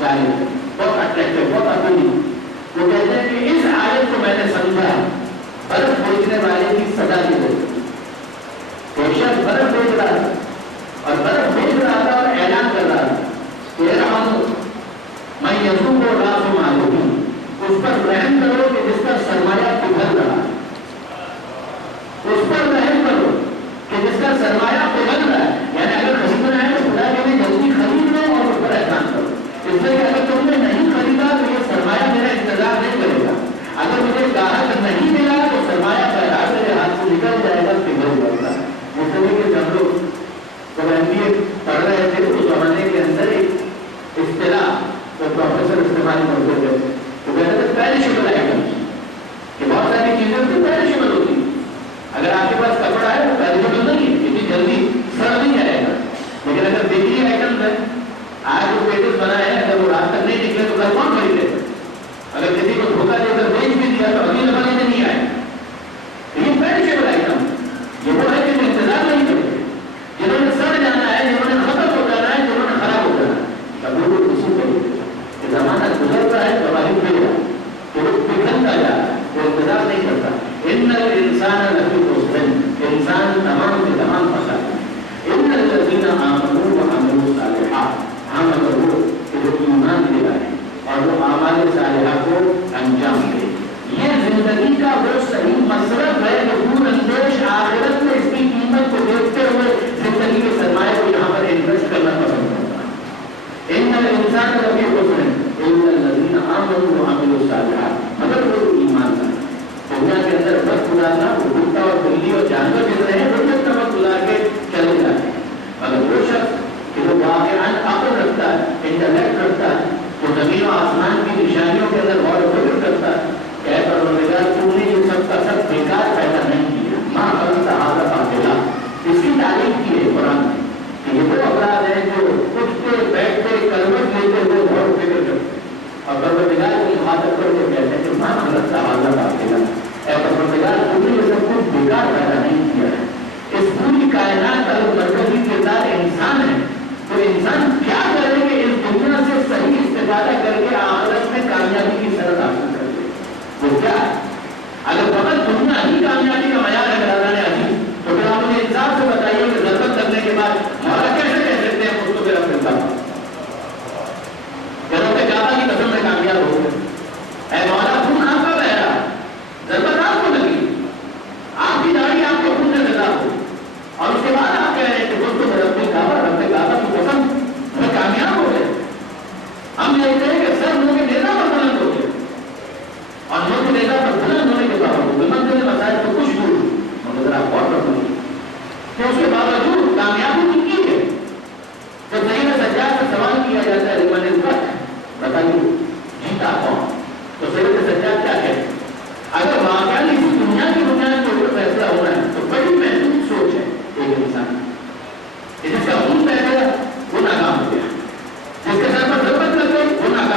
جاہل بہت اٹریکٹو بہت اپیلی. وہ کہتے ہیں کہ اس آیت کو میں نے سمجھا برف بیچنے والے کی سزا کی وجہ سے. بے شک برف بیچ رہا تھا اور برف بیچ رہا تھا اور اعلان کر رہا تھا کہ رحم میں یسوع کو راس معلوم اس پر رحم کرو کہ جس کا سرمایہ پگھل رہا ہے. اس پر رحم کرو کہ جس کا سرمایہ پگھل رہا ہے. یعنی اگر خریدنا ہے تو خدا کے لیے جلدی خرید لو اور اس پر احسان کرو. اس لیے کہ اگر تم نے نہیں خریدا تو یہ سرمایہ میرا انتظار نہیں کرے گا. اگر مجھے گاہک نہیں ملا تو سرمایہ بہرحال میرے ہاتھ سے نکل جائے گا پگھل جائے گا. اس طریقے سے ہم لوگ جب MBA پڑھ رہے تھے اس زمانے کے اندر ایک اصطلاح جو پروفیسر استعمال کرتے تھے وہ کہتے تھے پیریشیبل آئٹمس کہ بہت ساری چیزیں تو پیریشیبل ہوتی ہیں. اگر آپ کے پاس کپڑا ہے وہ پیریشیبل نہیں ہے اتنی جلدی سڑ نہیں جائے گا. لیکن اگر بیکری آئٹم ہے آج جو پیٹس بنا ہے اگر وہ رات تک نہیں نکلے تو کل کون خریدے گا. اگر کسی کو دھوکہ دے کر بیچ بھی دیا تو اگلی دفعہ نہیں آئے. یہ پیریشیبل آئٹم یہ وہ ہے کہ انتظار نہیں کرتے جنہوں نے سڑ جانا ہے جنہوں نے ختم ہو جانا ہے جنہوں نے خراب ہو جانا ہے. کبھی وہ اسی طریقے سے زمانہ گزرتا ہے تباہی پھیل رہا ہے کہ وہ پگھلتا جا رہا ہے وہ انتظار نہیں کرتا. ان الانسان لفی خسر انسان تمام کے تمام پھنسا ہے. ان الذین آمنوا وعملوا الصالحات ہم اگر وہ کہ جو ایمان لے آئے اور وہ اعمال صالحہ کو انجام دے. یہ زندگی کا وہ صحیح مصرف ہے جو دور اندیش آخرت میں اس کی قیمت کو دیکھتے ہوئے زندگی کے سرمایہ کو یہاں پر انویسٹ کرنا پسند کرتا ہے. ان الانسان لفی خسر الا الذین آمنوا وعملوا الصالحات مگر وہ ایمان لائے. دنیا کے اندر وقت گزارنا وہ کتا اور بلی اور جانور جس رہے ہیں وہ جب وقت گزار کے چلے جاتے ہیں. مگر وہ شخص کہ وہ واقعاً عقل رکھتا ہے انٹلیکٹ رکھتا ہے جو زمین و آسمان کی نشانیوں کے اندر غور و فکر کرتا ہے کہ اے پروردگار تو نے یہ سب کا سب بیکار پیدا نہیں کیا. ماں خلقت ھذا باطلا اس کی تعریف کی ہے قرآن میں کہ یہ وہ افراد ہیں جو اٹھتے بیٹھتے کروٹ لیتے ہوئے غور و فکر کرتے ہیں اور پروردگار کو مخاطب کر کے کہتے ہیں کہ ماں خلقت ھذا باطلا اے پروردگار تو نے یہ سب کچھ بیکار پیدا نہیں کیا ہے. اس پوری کائنات کا جو مرکزی کردار انسان ہے تو انسان کیا کرے کہ اس دنیا سے صحیح استفادہ کر کے آخرت میں کامیابی کی سرحد حاصل کر لے. وہ کیا ہے؟ اگر فقط دنیا ہی کامیابی کا معیار ہے برادران عزیز تو پھر آپ مجھے انصاف سے بتائیے کہ ضرورت کرنے کے بعد مولا کیسے کہہ سکتے ہیں اس کو پھر اپنے ساتھ کعبہ کی قسم میں کامیاب ہو گئے. اے مولا خون آپ کا بہ رہا ضرورت آپ کو لگی آپ کی داڑھی آپ کو خون سے زدہ ہو اور اس کے بعد آپ کہہ رہے ہیں کہ دوستوں رب کعبہ کی قسم میں کامیاب ہو گئے. ہم دیکھتے ہیں کہ سر منہ کے نیزہ پر بلند ہو گئے اور منہ کے نیزہ پر بلند ہونے کے باوجود منزل مسائل تو کچھ دور مگر آپ غور کر سکیں کہ اس کے باوجود کامیابی کی ہے. جب سیدنا سجاد سے سوال کیا جاتا ہے لمن الفتح بتائیے جیتا کون تو سیدنا سجاد کیا کہتے ہیں اگر واقعی اس دنیا کی بنیاد کے اوپر فیصلہ ہو رہا ہے تو بڑی محدود سوچ ہے ایک انسان جس کا خون بہ گیا وہ ناکام ہو گیا. جس کے سر پر ضرورت لگ گئی وہ ناکام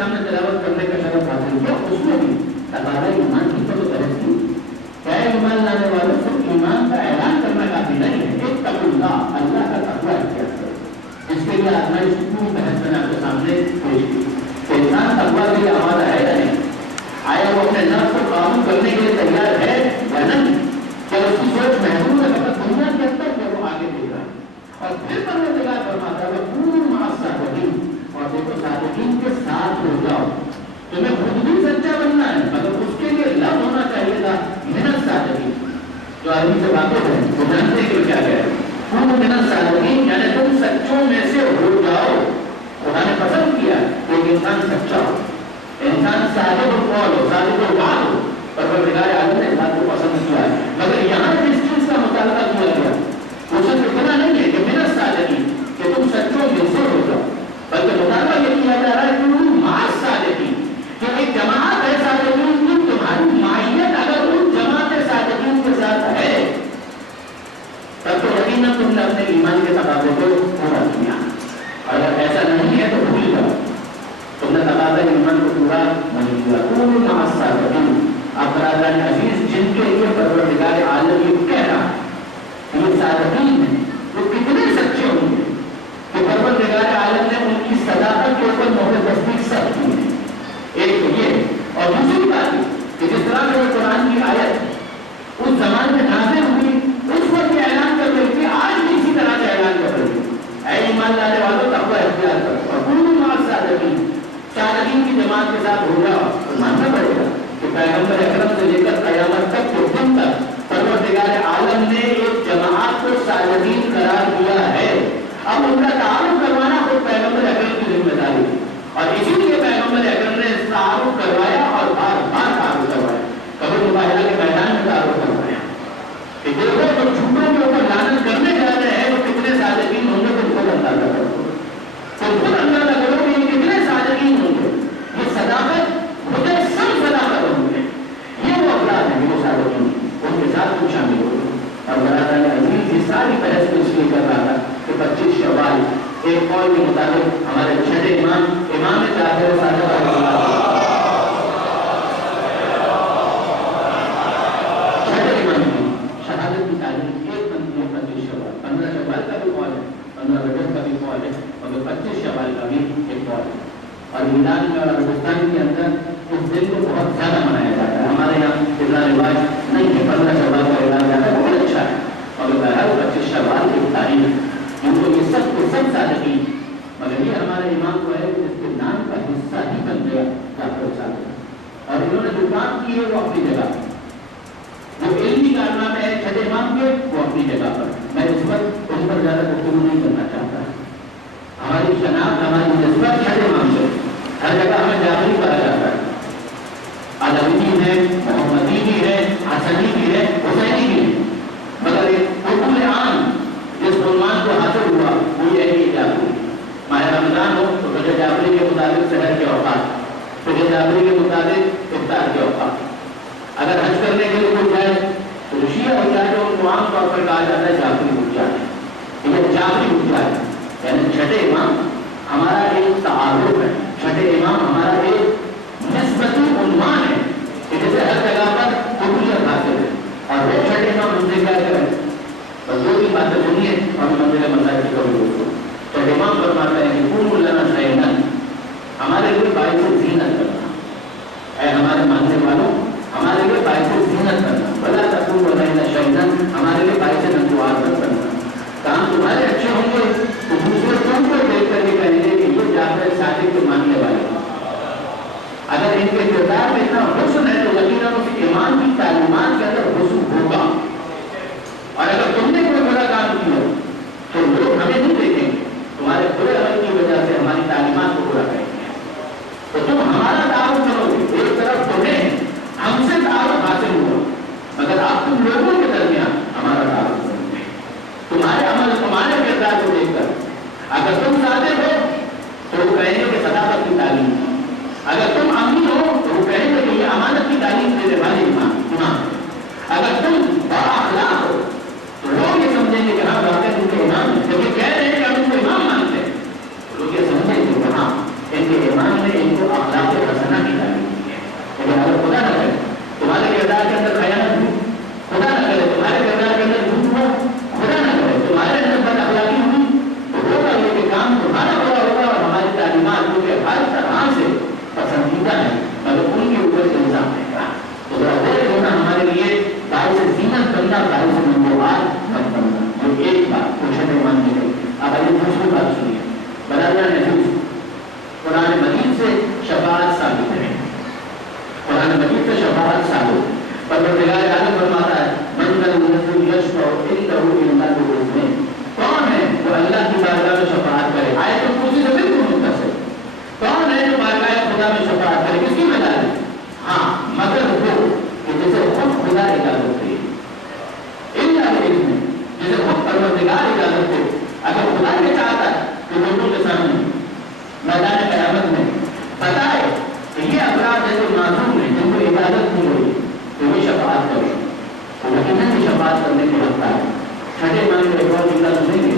سامنے تلاوت کرنے کا شرف حاصل کیا، اس میں بھی تقاضا ایمان کی تو بحث کی. کیا ایمان لانے والوں صرف ایمان کا اعلان کرنا کافی نہیں ہے. اتقوا اللہ، اللہ کا تقویٰ اختیار کرو. اس کے لیے آزمائش کی پوری بحث میں نے آپ کے سامنے پیش کی کہ انسان تقویٰ کے لیے آمادہ ہے یا نہیں، آیا وہ اپنے نفس کو قابو کرنے کے لیے تیار ہے یا نہیں، کیا اس کی سوچ محدود ہے فقط دنیا کے اندر کہ وہ آگے دیکھ رہا ہے. اور پھر پروردگار فرماتا ہے وَكُونُوا مَعَ الصَّادِقِينَ، اور دیکھو صادقین کے ساتھ ہو جاؤ. تمہیں خود بھی سچا بننا ہے مگر اس کے لیے لفظ ہونا چاہیے تھا من الصادقین. جو عربی سے واقف ہے وہ جانتے کہ کیا ہے. کونوا من الصادقین یعنی تم سچوں میں سے ہو جاؤ. خدا نے پسند کیا کہ ایک انسان سچا ہو، انسان صادق القول ہو، صادق الوعد ہو. پروردگار عالم نے بات کو پسند کیا ہے. مگر یہاں جس چیز کا مطالبہ کیا گیا وہ صرف اتنا نہیں ہے کہ من الصادقین کہ تم سچوں میں سے ہو جاؤ، بلکہ مطالبہ یہ کیا جا رہا ہے کہ مع الصادقین، کہ ایک جماعت ہے صادقین کی، تمہاری معیت اگر ان جماعت صادقین کے ساتھ ہے تب تو یقیناً تم نے اپنے ایمان کے تقاضے کو پورا کیا. اگر ایسا نہیں ہے تو بھول جاؤ، تم نے تقاضا ایمان کو پورا نہیں کیا. کونوا مع الصادقین. اب برادران عزیز، جن کے لیے پروردگار عالم یہ کہہ رہا ہے یہ صادقین ہیں، وہ کتنے سچے ہوں گے کہ پروردگار عالم نے ان کی صداقت کے اوپر مہر تصدیق سب کی ہے. ایک تو یہ، اور دوسری بات کہ جس طرح سے قرآن کی آیت اس زمان میں نازل ہوئی اس وقت یہ اعلان کر رہی تھی، آج بھی اسی طرح سے اعلان کر رہی تھی اے ایمان لانے والوں تقویٰ اختیار کرو اور کونوا مع الصادقین، صادقین کی جماعت کے ساتھ ہو جاؤ. تو ماننا پڑے گا کہ پیغمبر اکرم سے لے کر قیامت تک کے دن تک پروردگار عالم نے ایک جماعت کو صادقین قرار دیا ہے. اب ان کا تعارف کروانا خود پیغمبر اکرم کی ذمہ داری ہے، اور اسی لیے پیغمبر اکرم نے تعارف کروایا اور بار بار تعارف کروایا. قبر مباہلہ کے میدان میں تعارف کروایا کہ دیکھو جو جھوٹوں کے اوپر لعنت کرنے جا رہے ہیں وہ کتنے صادقین ہوں گے. تم خود اندازہ کرو، تم خود اندازہ کرو کہ یہ کتنے صادقین ہوں گے. یہ صداقت خدا سب صداقت ہوں گے. یہ وہ افراد ہیں جو صادقین، ان کے ساتھ تم شامل ہو. اور برادران عزیز، یہ ساری بحث میں اس لیے کر رہا تھا کہ 25 شوال ایک قول کے مطابق ہمارے چھٹے امام طاہر صاحب چھٹے امام کی شہادت کی تاریخ ایک بنتی ہے 25 شوال. 15 شوال کا بھی قول ہے، 15 رجب کا بھی قول ہے، اور 25 شوال کا بھی ایک قول ہے. اور ایران میں اور ہندوستان کے اندر اس دن کو بہت زیادہ منایا جاتا ہے. ہمارے یہاں اتنا رواج نہیں ہے. 15 شوال کا اعلان جاتا ہے، بہت اچھا ہے. اور بہرحال 25 شوال کی تاریخ ان کو یہ سب کو سب صادقین، مگر یہ ہمارے امام کو ہے کہ جس کے نام کا حصہ ہی بن گیا جعفر صادق. اور انہوں نے جو کام کی ہے وہ اپنی جگہ پر، جو علمی کارنامے ہے چھٹے امام کے وہ اپنی جگہ پر. میں اس وقت ان پر زیادہ گفتگو نہیں کرنا چاہتا. ہماری شناخت، ہماری نسبت چھٹے امام سے، ہر جگہ ہمیں جعفری کہا جاتا ہے. علوی بھی ہے، محمدی بھی ہے، حسنی بھی ہے، حسینی بھی ہے، مگر ایک حکم عام جس عنوان کو حاصل ہوا وہ یہ ہے کہ جعفری. ماہ رمضان ہو تو فجر جعفری کے مطابق سحر کے اوقات، فجر جعفری کے مطابق افطار کے اوقات. اگر حج کرنے کے لیے کوئی جائے تو شیعہ ہو جائے تو ان کو عام طور پر کہا جاتا ہے جعفری اٹھ جائے، یہ جعفری اٹھ جائے. یعنی چھٹے امام ہمارا ایک تعارف ہے، چھٹے امام ہمارا ایک نسبتی عنوان ہے کہ جیسے ہر جگہ پر قبولیت حاصل ہے. اور وہ چھٹے امام ہم سے کیا کریں، بس دو ہی باتیں سنیے اور منزل مسائل کی کبھی دوستوں. تو امام فرماتا ہے کہ کونوا لنا شہیدا، ہمارے لیے باعث زینت کرنا، اے ہمارے ماننے والوں ہمارے لیے باعث زینت کرنا. ولا تکونوا لنا شہیدا، ہمارے لیے باعث نقوار کرنا. کام تمہارے اچھے ہوں گے تو دوسرے تم کو دیکھ کر کے کہیں گے کہ یہ جعفر صادق کے ماننے والے ہیں. اگر ان کے کردار میں اتنا حسن ہے تو یقیناً اس ایمان کی تعلیمات کے اندر حسن ہوگا. اور اگر تم نے کوئی بڑا کام کیا تو لوگ ہمیں نہیں دیکھیں گے، تمہارے برے عمل کی وجہ سے ہماری تعلیمات کو پورا کریں گے. تو تم ہمارا تعارف کرو گے، ایک طرف تمہیں ہم سے تعارف حاصل ہوا، مگر آپ تم لوگوں کے درمیان ہمارا تعارف کرو گے. تمہارے عمل، تمہارے کردار کو دیکھ کر اگر تم صادق ہو تو وہ کہیں گے کہ صداقت کی تعلیم، اگر تم امین ہو تو وہ کہیں گے کہ یہ امانت کی تعلیم دینے والے امام، اگر تم بااخلاق ہو تو لوگ یہ سمجھیں گے کہ ہاں واقعی ان کے امام ہیں. جب یہ کہہ رہے ہیں کہ ہم ان کو امام مانتے ہیں تو لوگ یہ سمجھیں گے کہ ہاں ان کے امام نے ان کو اخلاق شفاعت ثابت ہے، قرآن مجید سے شفاعت ثابت، پروردگار عالم فرماتا ہے من ذا الذی یشفع عنده الا باذنہ، کون ہے جو اللہ کی بارگاہ میں شفاعت کرے؟ آیت الکرسی سے بالکل متصل، کون ہے جو بارگاہ خدا میں شفاعت کرے؟ کس کی وجہ ہے؟ ہاں مگر وہ کہ جسے خود خدا اجازت دے، الا باذنہ، جسے خود پروردگار اجازت دے۔ اگر خدا یہ چاہتا ہے کہ لوگوں کے سامنے میدان قیامت میں بتائے کہ یہ افراد جیسے معصوم ہیں جن کو اجازت نہیں ہوئی تو یہ شفاعت کرے، تو یقیناً یہ شفاعت کرنے کے رکھتا ہے۔ چھٹے امام ایک اور جملہ سنیں گے،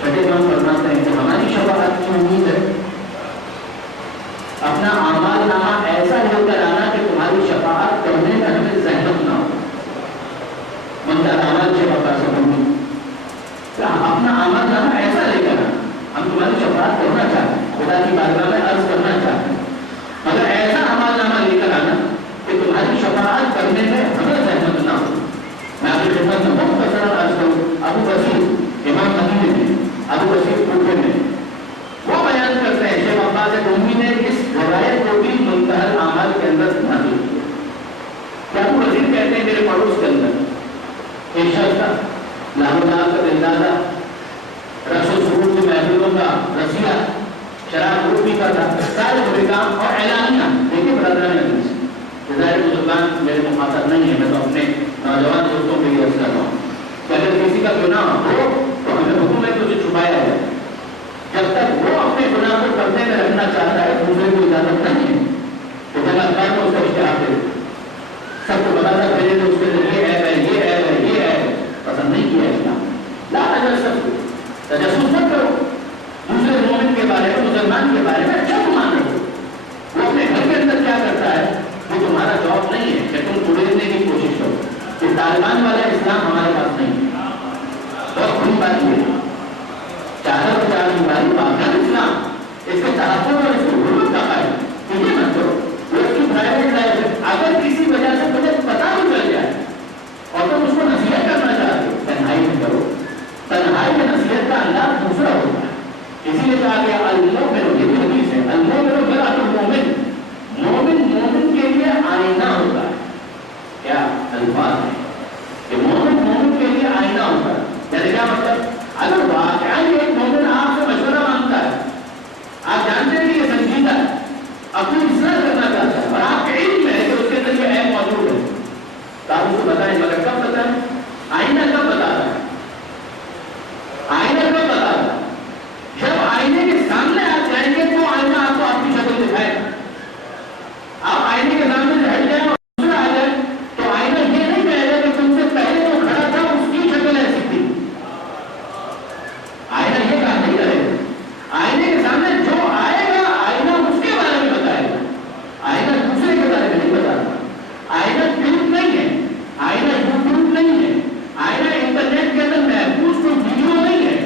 چھٹے امام فرماتے ہیں کہ ہماری شفاعت کی امید ہے اپنا اعمال نامہ ایسا لے کر آنا کہ تمہاری شفاعت کرنے میں ہمیں زحمت نہ ہو، منظر اعمال سے بتا سکوں، اپنا اعمال نامہ ایسا لے کر ہم تمہاری شفاعت کرنا چاہتے ہیں، خدا کی بارگاہ میں عرض کرنا چاہتے ہیں، مگر ایسا اعمال نامہ لے کر آنا کہ تمہاری شفاعت کرنے میں ہمیں زحمت نہ ہو۔ میں آپ کی خدمت میں بہت مختصراً عرض کروں، ابو بصیر امام مدینے میں، ابو بصیر کوفے میں، وہ بیان کرتے ہیں شیخ عباس قمی نے اس روایت کو بھی منتہی الاعمال کے اندر نازل کیا کہ ابو بصیر کہتے ہیں میرے پڑوس کے اندر ایک شخص تھا، لاہور کا دلدادہ، رقص و سرور کی محفلوں کا رسیہ، شراب روپی کا تھا، سارے برے کام اور اعلانیہ۔ دیکھیے برادران حدیث، ظاہر بزرگان میرے مخاطب نہیں ہے، میں تو اپنے نوجوان دوستوں کے لیے عرض کر رہا ہوں کہ اگر کسی کا گناہ ہو تو ہمیں حکم ہے کہ اسے چھپایا جائے، جب تک وہ اپنے گناہ کو پردے میں رکھنا چاہتا ہے دوسرے کو اجازت نہیں ہے کہ جب اخبار کو اس کا اشتہار دے، سب کو بتاتا پھیلے تو اس کے لیے یہ عیب ہے، یہ عیب ہے، یہ عیب ہے، پسند نہیں کیا اسلام۔ لا تجسس مت کرو، دوسرے مومن کے بارے میں، مسلمان کے بارے میں اچھا گمان رکھو، وہ اپنے گھر کے اندر کیا کرتا ہے وہ تمہارا جواب نہیں ہے کہ تم اڑینے کی کوشش کرو کہ طالبان والا اسلام ہمارے پاس نہیں ہے۔ بہت بڑی بات یہ ہے، چادر و چار بیماری پاکستان اسلام، اس کے تحفظ اور اس کی حرمت کا قائم، تو یہ مت کرو، وہ اس کی پرائیویٹ لائف ہے۔ اگر کسی وجہ سے تمہیں پتہ بھی چل جائے اور تم اس کو نصیحت کرنا چاہتے ہو، تنہائی میں کرو، تنہائی میں نصیحت کا انداز دوسرا ہوتا ہے۔ اسی لیے کہا گیا المؤمن، یہ بھی حدیث ہے، المؤمن مرآۃ المؤمن، مومن مومن کے لیے آئینہ ہوتا ہے۔ کیا الفاظ ہے کہ مومن مومن کے لیے آئینہ ہوتا ہے، یعنی کیا مطلب؟ اگر واقعی ایک مومن آپ سے مشورہ مانگتا ہے، آپ جانتے ہیں کہ یہ سنجیدہ ہے، اپنی اصلاح کرنا چاہتا ہے اور آپ کے علم میں ہے کہ اس کے اندر یہ عیب موجود ہے، تو آپ اس کو بتائیں، مگر کب بتائیں؟ آئینہ کب بتاتا ہے؟ آئینہ کب بتاتا ہے؟ جب آئینے کے سامنے آپ جائیں گے تو آئینہ آپ کو آپ کی شکل دکھائے گا۔ آپ آئینے کے سامنے سے ہٹ جائیں اور دوسرا آ جائے تو آئینہ یہ نہیں کہے گا کہ تم سے پہلے جو کھڑا تھا اس کی شکل ایسی تھی، آئینہ یہ کام نہیں کرے گا۔ آئینے کے سامنے جو آئے گا آئینہ اس کے بارے میں بتائے گا، آئینہ دوسرے کے بارے میں نہیں بتاتا۔ آئینہ فلم نہیں ہے، آئینہ یوٹیوب نہیں ہے، آئینہ انٹرنیٹ کے اندر محفوظ کوئی ویڈیو نہیں ہے،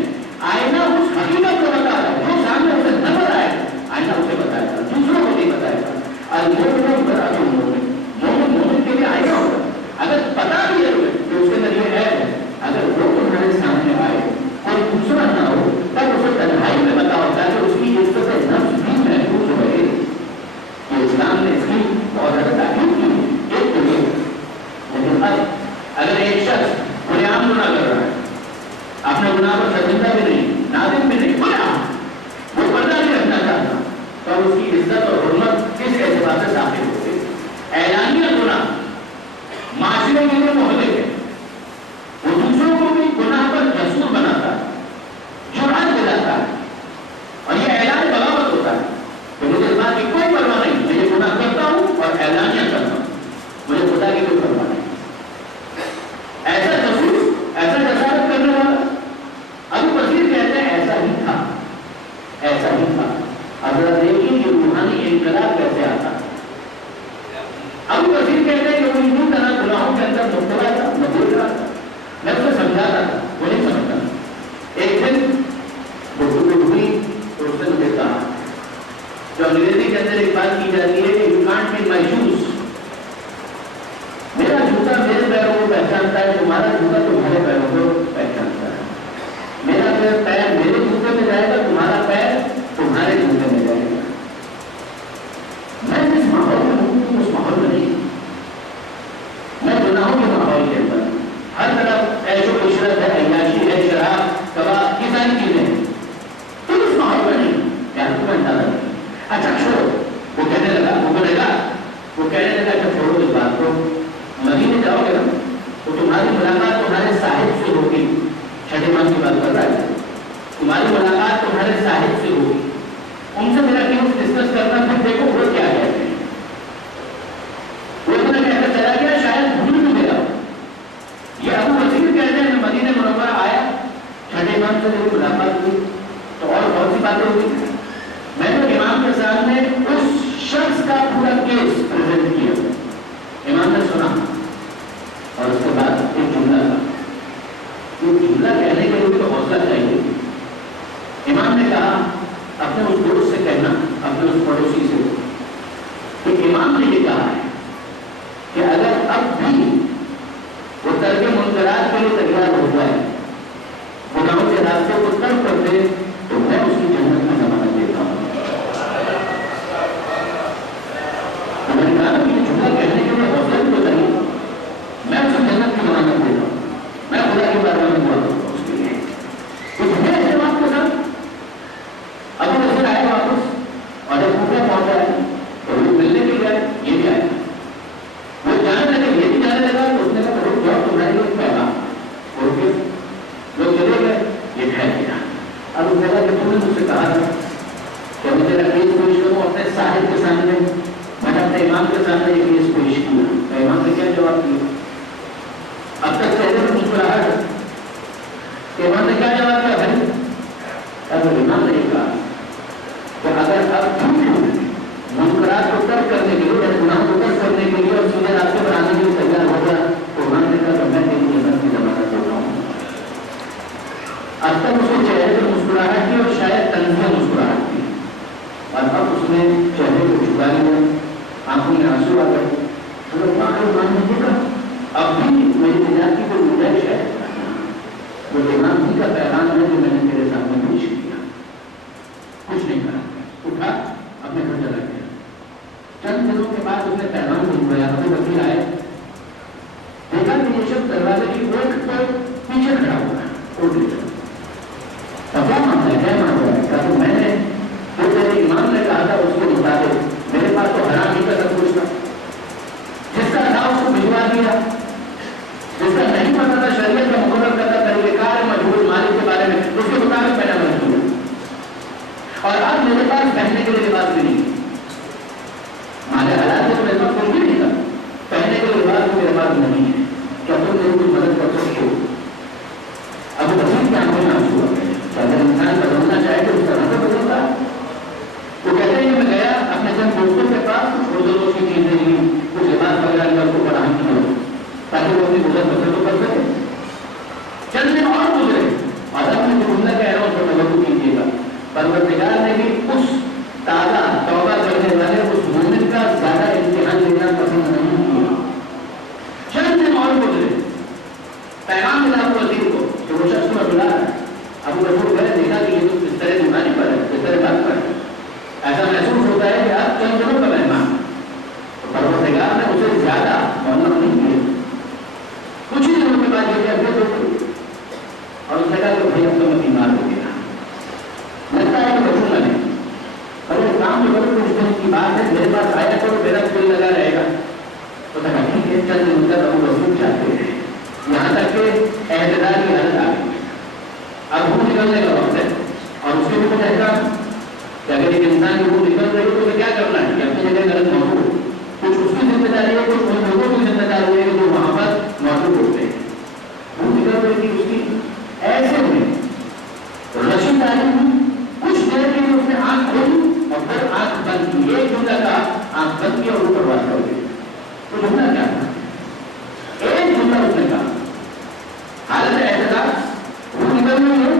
آئینہ اس حقیقت کو بتا رہا ہے جو سامنے اسے نظر آئے، آئینہ اسے بتائے گا، دوسروں کو نہیں بتائے گا۔ المؤمن مرآۃ المؤمن، مومن مومن کے لیے آئینہ ہوگا۔ اگر پتا بھی ہے کہ اس کے اندر یہ عیب ہے، اگر وہ تمہارے سامنے آئے اور دوسرا نہ ہو تب اسے تنہائی میں بتاؤ تاکہ اس کی عزت نفس بھی محفوظ رہے۔ یہ اسلام نے اس کی بہت زیادہ تاکید کی، ایک تو یہ۔ لیکن اب اگر ایک شخص بڑے عام گناہ کر رہا ہے، اپنے گناہ پر شرمندہ بھی نہیں، نادم بھی نہیں، وہ پردہ نہیں رکھنا چاہتا، تو اس کی عزت اور حرمت کس اعتبار سے ثابت ہوگی؟ اعلانیہ گناہ معاشرے کے لیے مہلک ہے، وہ دوسروں کو بھی گناہ پر جسور بناتا ہے، جرأت دلاتا ہے، اور یہ اعلان بغاوت ہوتا ہے کہ مجھے اس بات کی کوئی پرواہ نہیں، میں یہ گناہ کرتا ہوں اور اعلانیہ کرتا ہوں، مجھے خدا کی کوئی پرواہ نہیں۔ ایسا جسور، ایسا جسارت کرنے والا ابو بصیر کہتے ہیں ایسا ہی تھا، ایسا ہی تھا۔ اب ذرا دیکھیں کہ روحانی انقلاب کیسے آتا ہے۔ ابو بصیر کہتے ہیں کہ وہ یوں طرح گناہوں کے اندر مبتلا تھا، مبتلا رہا تھا، میں اسے سمجھاتا تھا، وہ نہیں سمجھتا۔ ایک دن گفتگو ہوئی تو اس نے مجھے کہا، جو انگریزی کے اندر ایک بات کی جاتی ہے کہ you can't feel my shoes, میرا جوتا میرے پیروں کو پہچانتا ہے، تمہارا جوتا تمہارے پیروں کو پہچانتا ہے، میرا پیر میرے جوتے میں جائے گا، تمہارا پیر تمہارے جوتے میں جائے گا۔ کسی سے کہ امام نے یہ کہا ہے کہ اگر اب بھی وہ ترک منکرات کے لیے تیار ہو جائے، گناہوں کے راستے کو ترک کر دے، تو میں اس کی جنت میں ضمانت دیتا ہوں۔ میں نے کہا کہ یہ جملہ کہنے کے لیے حوصلہ بھی بتائیے، میں اس کی جنت کی ضمانت دیتا ہوں، میں خدا کی بارگاہ میں دعا کرتا ہوں اس کے لیے۔ کچھ ہے ایسے بات کے ساتھ ابو بکر آئے واپس، اور جب کوفہ پہنچا ہے تو وہ ملنے کے لیے یہ بھی آئے، وہ جانے لگے، یہ بھی جانے لگا، تو اس نے کہا کہ جاؤ تمہارے لیے پیغام، اور پھر لوگ چلے گئے، یہ ٹھہر گیا۔ اب اس جگہ کہ تم نے مجھ سے کہا تھا کہ میں تیرا کیس پیش کروں اپنے صاحب کے سامنے، میں نے اپنے امام کے سامنے یہ کیس پیش کیا، تو امام نے کیا جواب دیا؟ اب تک چہرے میں مسکراہٹ، امام نے کیا جواب دیا بھائی؟ اب امام نے یہ کہا کہ اگر اب منکرات کو ترک کرنے کے لیے، گناہوں کو ترک کرنے کے لیے اور سیدھے راستے پر آنے کے لیے تیار ہو گیا، تو امام نے کہا کہ میں تیری جنت کی ضمانت دیتا ہوں۔ اب تک اس کے چہرے پر مسکراہٹ تھی اور شاید تنزیہ مسکراہٹ تھی، اور اب اس نے چہرے کو جھکا لیا، آنکھوں میں آنسو آ گئے، تو اب بھی میری نجات کی کوئی گنجائش ہے؟ وہ امام جی کا پیغام ہے جو میں نے تیرے سامنے پیش کیا، کچھ نہیں کرا، اٹھا اپنے گھر چلا گیا۔ چند دنوں کے بعد اس نے پیغام بھجوایا، ابو بکر آئے، دیکھا کہ یہ شخص دروازے کی اوٹ پر پیچھے کھڑا ہوا ہے، اوٹ لے کیا معاملہ ہے، کیا معاملہ ہے؟ کہا کہ میں نے جو تیرے امام نے کہا تھا اس کے مطابق میرے پاس تو حرام ہی کا سب کچھ تھا، جس کا تھا اس کو بھجوا دیا، جس کا نہیں پتا تھا شریعت کا مقرر کرتا طریقہ کار مجبور مالک کے بارے میں، اس کے مطابق میں نے عمل کیا، اور اب میرے پاس پہننے کے لیے لباس بھی نہیں، مالے حالات سے میرے پاس کوئی بھی نہیں تھا، پہننے کے لیے لباس بھی میرے پاس نہیں ہے، کیا تم میری کوئی مدد کر سکتے ہو؟ ابو بکر کی آنکھوں میں آنسو آ گئے، اگر انسان بدلنا چاہے تو اس طرح سے بدلتا ہے۔ وہ کہتے ہیں کہ میں گیا اپنے چند دوستوں کے پاس، کچھ روزوں کی چیزیں لی، کچھ لباس وغیرہ لیا، اس کو فراہم کیا تاکہ وہ اپنی گزر بسر تو کر سکے۔ چند دن اور گزرے، اور اب میں جو جملہ کہہ رہا ہوں اس پر توجہ کیجیے گا، پروردگار نے بھی اس تازہ توبہ کرنے والے اس مومن کا زیادہ امتحان لینا پسند نہیں کیا۔ چند دن اور گزرے، پیغام ملا ابو بکر کو کہ وہ شخص کو بلا رہا ہے۔ ابو بکر گئے، دیکھا کہ یہ تو اس طرح بیماری پر ہے، اس طرح بات پر ہے، ایسا محسوس ہوتا ہے کہ اب چند دنوں کا مہمان، پروردگار نے اسے زیادہ معلوم نہیں کیا۔ کچھ ہی دنوں کے بعد یہ اپنے اور اس نے کہا کہ بھائی اب تو میں بیمار ہو گیا، لگتا ہے کہ بچوں میں نہیں، اور وہ کام جو کرو کچھ دن کی بات ہے، میرے پاس آیا کرو، میرا کوئی لگا رہے گا۔ تو کہا ٹھیک ہے، چند دن تک ابو بکر چاہتے ہیں، یہاں تک کہ اعتدال کی حالت آ گئی، اب وہ نکلنے کا وقت ہے، اور اس کے بھی کچھ احکام کہ اگر ایک انسان کی وہ نکل رہی ہے تو کیا کرنا ہے، کہ اپنی جگہ غلط موجود، کچھ اس کی ذمہ داری ہے، کچھ ان لوگوں کی ذمہ داری ہے کہ جو وہاں پر موجود ہوتے ہیں۔ وہ نکل رہی تھی اس کی، ایسے میں رشید علی کچھ دیر کے لیے اس نے آنکھ کھولی اور پھر آنکھ بند کی، ایک جملہ کا آنکھ بند کی اور اوپر بات کر گئی۔ تو جملہ کیا تھا؟ ایک جملہ اس نے کہا، حالت احتجاج وہ نکل رہی ہے،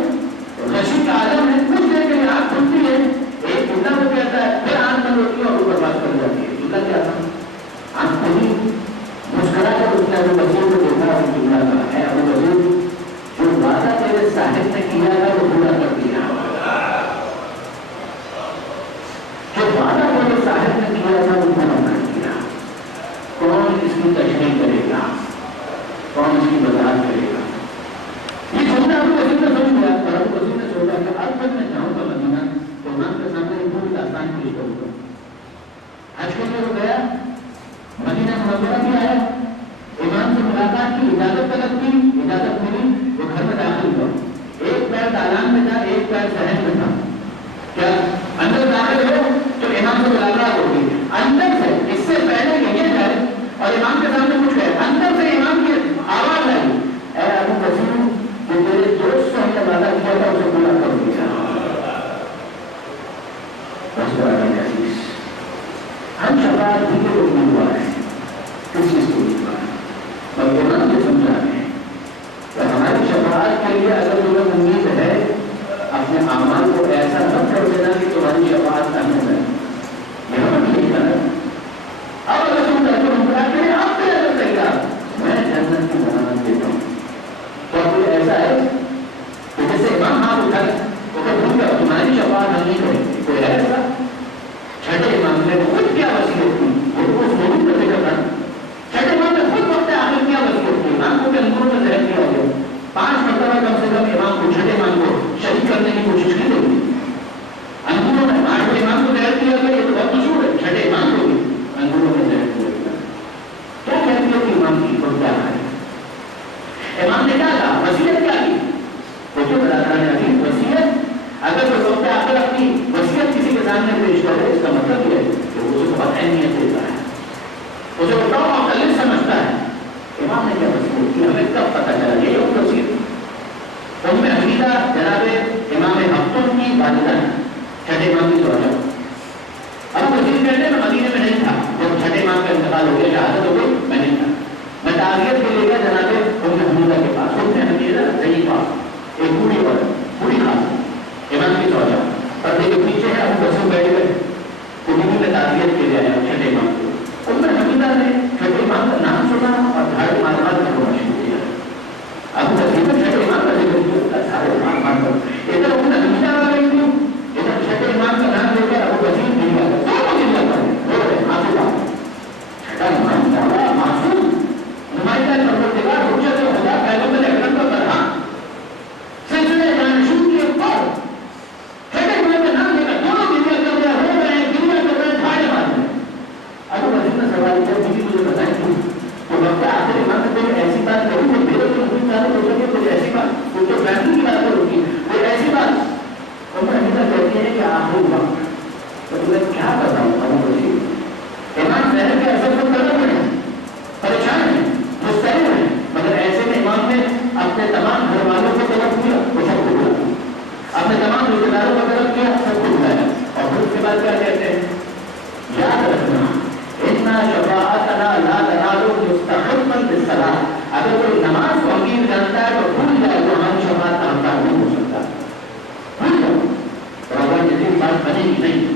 رشید کا عالم ہے، کچھ دیر کے لیے آنکھ کھلتی ہے، ایک جملہ وہ کہتا ہے، پھر آنکھ بند ہوتی ہے اور اوپر بات کر جاتی ہے۔ جملہ کیا تھا؟ آنکھ کھلی، مسکرا کر اس نے ابو بکر کو دیکھا اور جملہ کہا ہے، ابو بکر جو وعدہ تیرے صاحب نے کیا ہے وہ پورا کر دیا، جو وعدہ تیرے صاحب نے کیا تھا وہ پورا کر دیا۔ کون اس کی تشریح کرے گا، کون اس کی وضاحت کرے گا؟ یہ جملہ ابو بکر نے سمجھ لیا، اور ابو بکر نے سوچا کہ اب جب میں جاؤں گا مدینہ تو امام کے سامنے ایک پوری داستان پیش کروں گا۔ حج کے لیے وہ گیا، مدینہ منورہ بھی آیا، امام سے ملاقات کی، اجازت طلب کی، اجازت ملی، وہ گھر میں داخل ہوا، ایک پیر دالان میں تھا، ایک پیر صحن میں تھا۔ کیا اندر داخل ہو تو امام سے ملاقات ہوگی، اندر سے اس سے پہلے کہ یہ جائے اور امام کے سامنے کچھ ہے، اندر سے امام کی آواز آئی، اے ابو بکر جو تیرے دوست سے ہم نے وعدہ کیا تھا اسے پورا کر دیا۔ ہم شفاعت بھی کے لوگ امیدوار ہیں، کس چیز کو امیدوار ہیں؟ بلکہ امام یہ سمجھا رہے ہیں کہ ہماری شفاعت کے لیے اگر تمہیں امید ہے، اپنے اعمال کو ایسا مت کر دینا کہ تعزیت کے لیے جناب ام حمیدہ کے پاس. ام حمیدہ ضعیفہ ایک بوڑھی عورت, بوڑھی خاتون, امام کی زوجہ, پردے کے پیچھے ہے. ابو بکر بیٹھ گئے, انہیں میں تعزیت کے لیے آیا چھٹے امام کو. ام حمیدہ نے چھٹے امام کا نام سنا اور دھاڑی مار مار کے رونا شروع کیا. ابو بکر چھٹے امام کا ذکر کیا, دھاڑی مار مار کر ادھر ام حمیدہ آ رہی تھی, ادھر چھٹے امام کا نام لے کر ابو بکر نہیں گیا, دونوں دن لگا رو رہے معصوم. چھٹا امام مولا معصوم نمائندہ پروردگار حجت خدا پیغمبر اکرم کا برہان سلسلے جانشین کے اوپر چھٹے امام کا نام لے کر دونوں دن لگا رو رہے ہیں, دنیا کر رہے ہیں, دھاڑی مار رہے ہیں. ابو بکر نے سوال کیا, بیوی مجھے بتائیں کیوں؟ تو وقت آخر امام نے کوئی ایسی بات کہی جو میرے کو نہیں چاہتے ہو سکے, کوئی ایسی بات, کوئی تو فیملی کی بات ہوگی, کوئی ایسی بات. ام حمیدہ کہتی ہے کہ آخری وقت تو تمہیں کیا بتاؤں ابو بکر, امام زہر کے اثر کو طلب ہے, پریشان ہے, مستعد ہے, مگر ایسے میں امام نے اپنے تمام گھر والوں کو طلب کیا, وہ سب کو بلایا, اپنے تمام رشتے داروں کو طلب کیا, سب کو بلایا, اور پھر اس کے بعد کیا کہتے ہیں, یاد رکھنا اتنا شفاعتنا لا تنالو مستحقا بالصلاۃ. اگر کوئی نماز کو حقیر جانتا ہے تو بھول جائے تو ہماری شفاعت کا حقدار نہیں ہو سکتا. بھول جاؤ, اور اگر یہ بات بنے گی نہیں,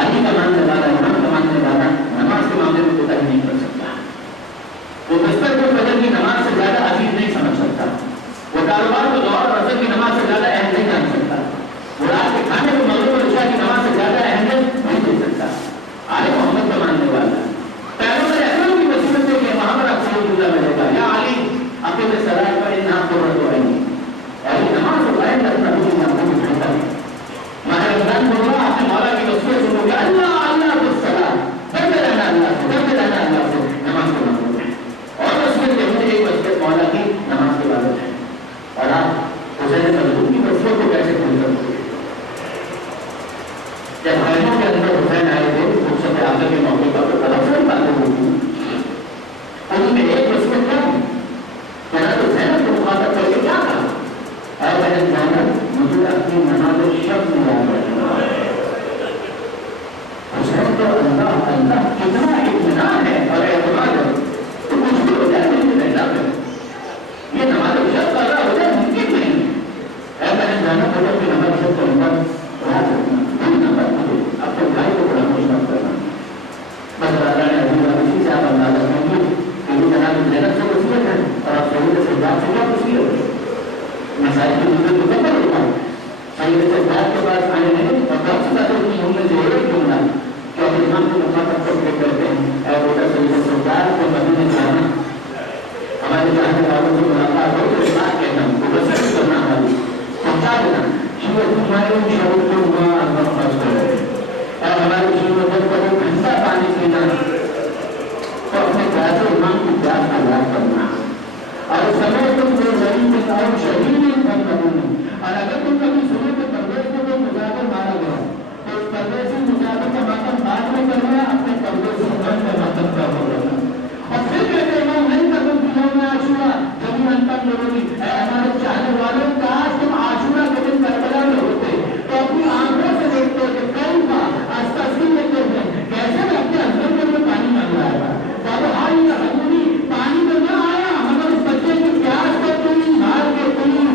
علی کا ماننے والا, امام کا ماننے والا نماز کے معاملے میں کوتاہی نہیں کر سکتا. وہ بستر کو فجر کی نماز سے زیادہ عزیز نہیں سمجھ سکتا, وہ کاروبار کو ظہر اور عصر کی نماز سے زیادہ اہم نہیں جان سکتا, وہ رات کے کھانے کو مغرب اور عشاء کی نماز سے زیادہ اہمیت نہیں دے سکتا. علی محمد کا ماننے والا پیغمبر اکرم کی وصیت ہے کہ وہاں پر آپ کو جزا ملے گا, یا علی اپنے میں سرائے پر انہا قرۃ عینی, علی نماز کو قائم رکھنا بھی نماز کو بہتر ہے. ماہ رمضان بول رہا اپنے مولا کی وصیت سنو گے, اللہ اللہ بالصلاۃ, ڈرتے رہنا اللہ سے, ڈرتے رہنا اللہ سے, نماز کو مانتے ہیں. اور وصیت کے مجھے ایک وصیت مولا کی نماز کی عبادت ہے. اور آپ حسین مظلوم کی وصیت کو کیسے بھول سکتے ہیں؟ جب خیموں کے اندر حسین آئے تھے رخصت عاقبہ کے موقع پر تو بہت ساری باتیں ہوئی, ان میں ایک وصیت کیا تھی, حضرت حسین کو مخاطب کر کے کیا کہا, اے بہن زینب مجھے اپنی نماز شب میں یاد رکھنا. حسین تو اللہ اللہ کتنا اطمینان ہے اور اعتماد ہے, تو کچھ بھی ہو جائے مجھے نہیں لاتے, یہ نماز شب کا ادا ہو جائے ممکن نہیں. اے بہن زینب مجھے اپنی نماز شب کے اندر یاد رکھنا, اپنے بھائی کو بڑا خوش مت کرنا. بس اللہ نے ابھی اسی سے آپ اندازہ کریں گے کہ وہ جناب زینب سے وصیت ہے اور آپ سید سجاد سے کیا وصیت ہے. مسائل کی ضرورت تو کب ہوگا, سید سجاد کے پاس آئے ہیں اور بہت سی باتیں کی, ہم نے جو ایک جملہ کہ اپنے امام کو مخاطب کر کے کہتے ہیں, اے بیٹا سید سجاد کو مدینے جانا, ہمارے چاہنے والوں سے ملاقات ہو تو بات کہنا, وہ وصیت کرنا, ہماری پہنچا دینا. تمہارے شروع کو ہوا اللہ خاص کرے, اور ہمارے شروع جب کبھی گھنٹہ پانی پینا تو اپنے پیاسے امام کی پیاس کا یاد کرنا, اور سمے تم جو غریب اور شہید اور اگر تم کبھی سنے تو پردیش کو کوئی مجاہر مارا گیا تو اس پردیسی مجاہر کا ماتم بعد میں کرنا, اپنے پردیسی امام کا ماتم کا ہو جانا. اور پھر کہتے امام نہیں کر تم یوم عاشورہ جبھی انتم ضروری, اے ہمارے چاہنے والوں کاش تم عاشورہ کے دن کربلا میں ہوتے تو اپنی آنکھوں سے دیکھتے کہ کئی بار استغفار لیتے ہیں کیسے میں اپنے اندر میں پانی مانگ رہا تھا, بابا ہائی حضوری پانی تو نہ آیا مگر اس بچے کی پیاس کو تم مار کے تم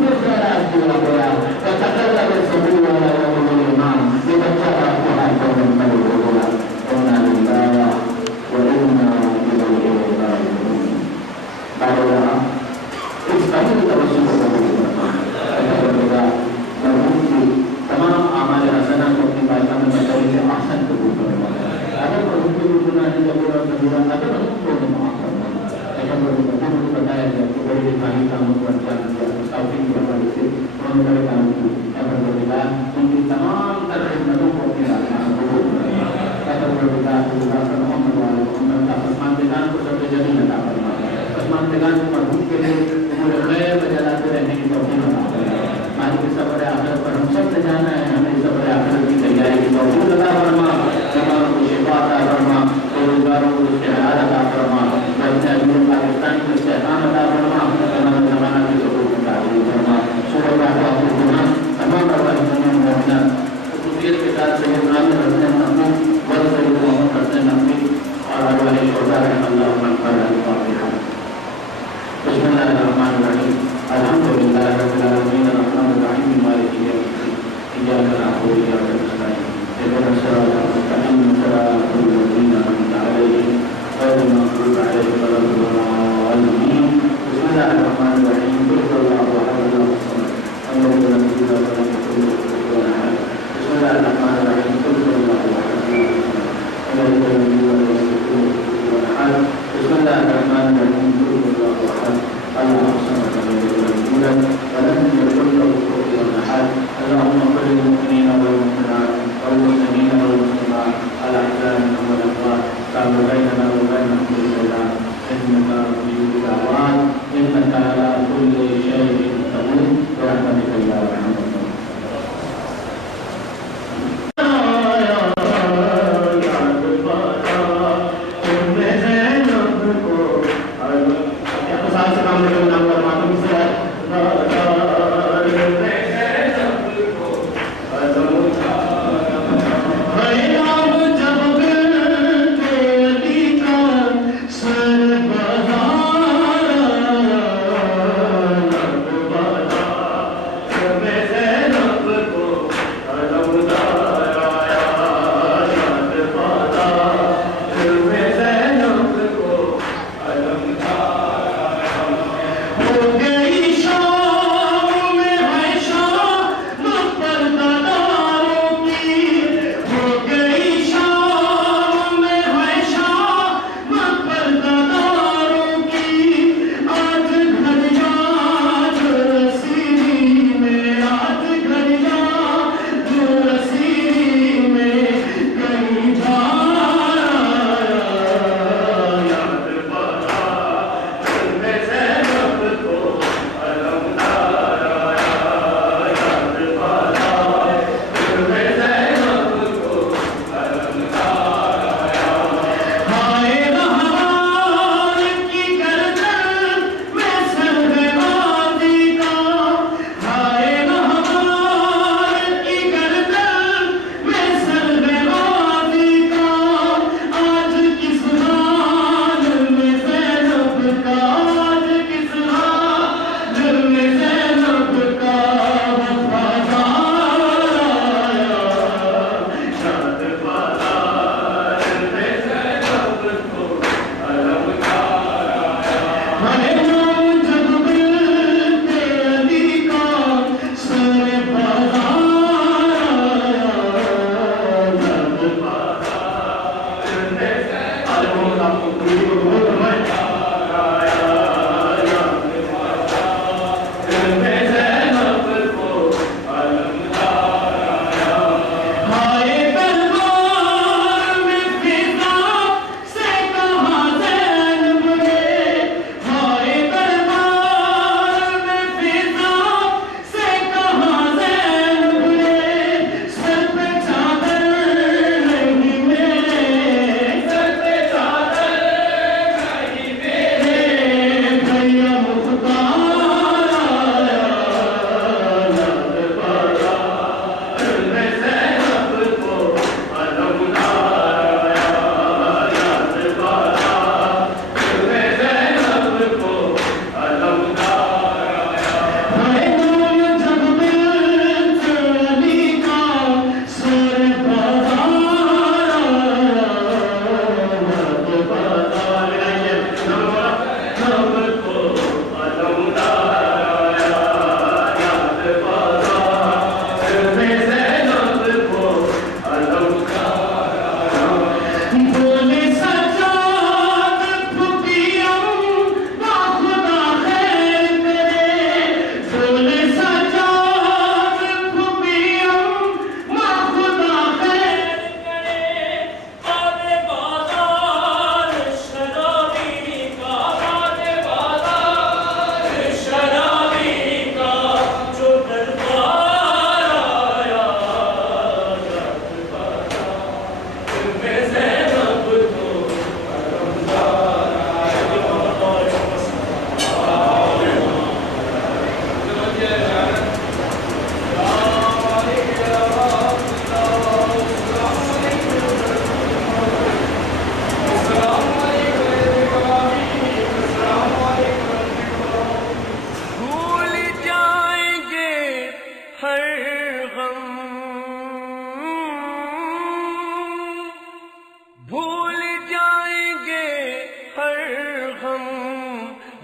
حال بيننا وبين كل خيرات إنك مجيب الدعوات إنك على كل شيء قدير برحمتك يا أرحم الراحمين.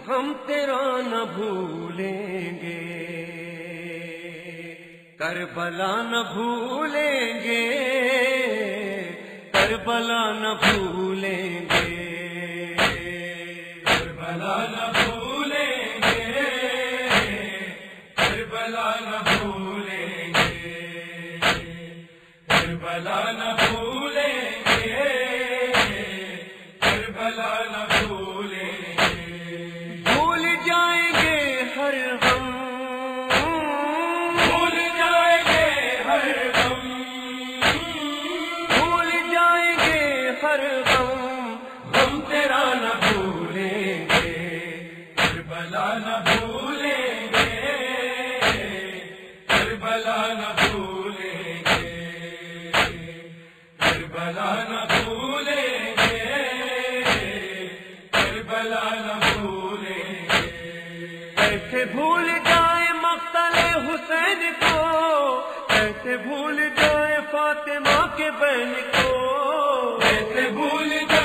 ہم تیرا نہ بھولیں گے، کربلا نہ بھولیں گے، کربلا نہ بھولیں گے، کربلا نہ بھولیں گے، کربلا نہ بھولیں گے، کربلا نہ بھولیں گے، ہر غم ہم تیرا نہ بھولیں گے، کربلا نہ بھولیں گے، کربلا نہ بھولیں گے، کربلا نہ بھولیں گے، کربلا نہ بھولیں گے۔ کیسے بھول جائے مقتل حسین کو، کیسے بھول جائے فاطمہ کے بہن کو، کیسے بھول جائے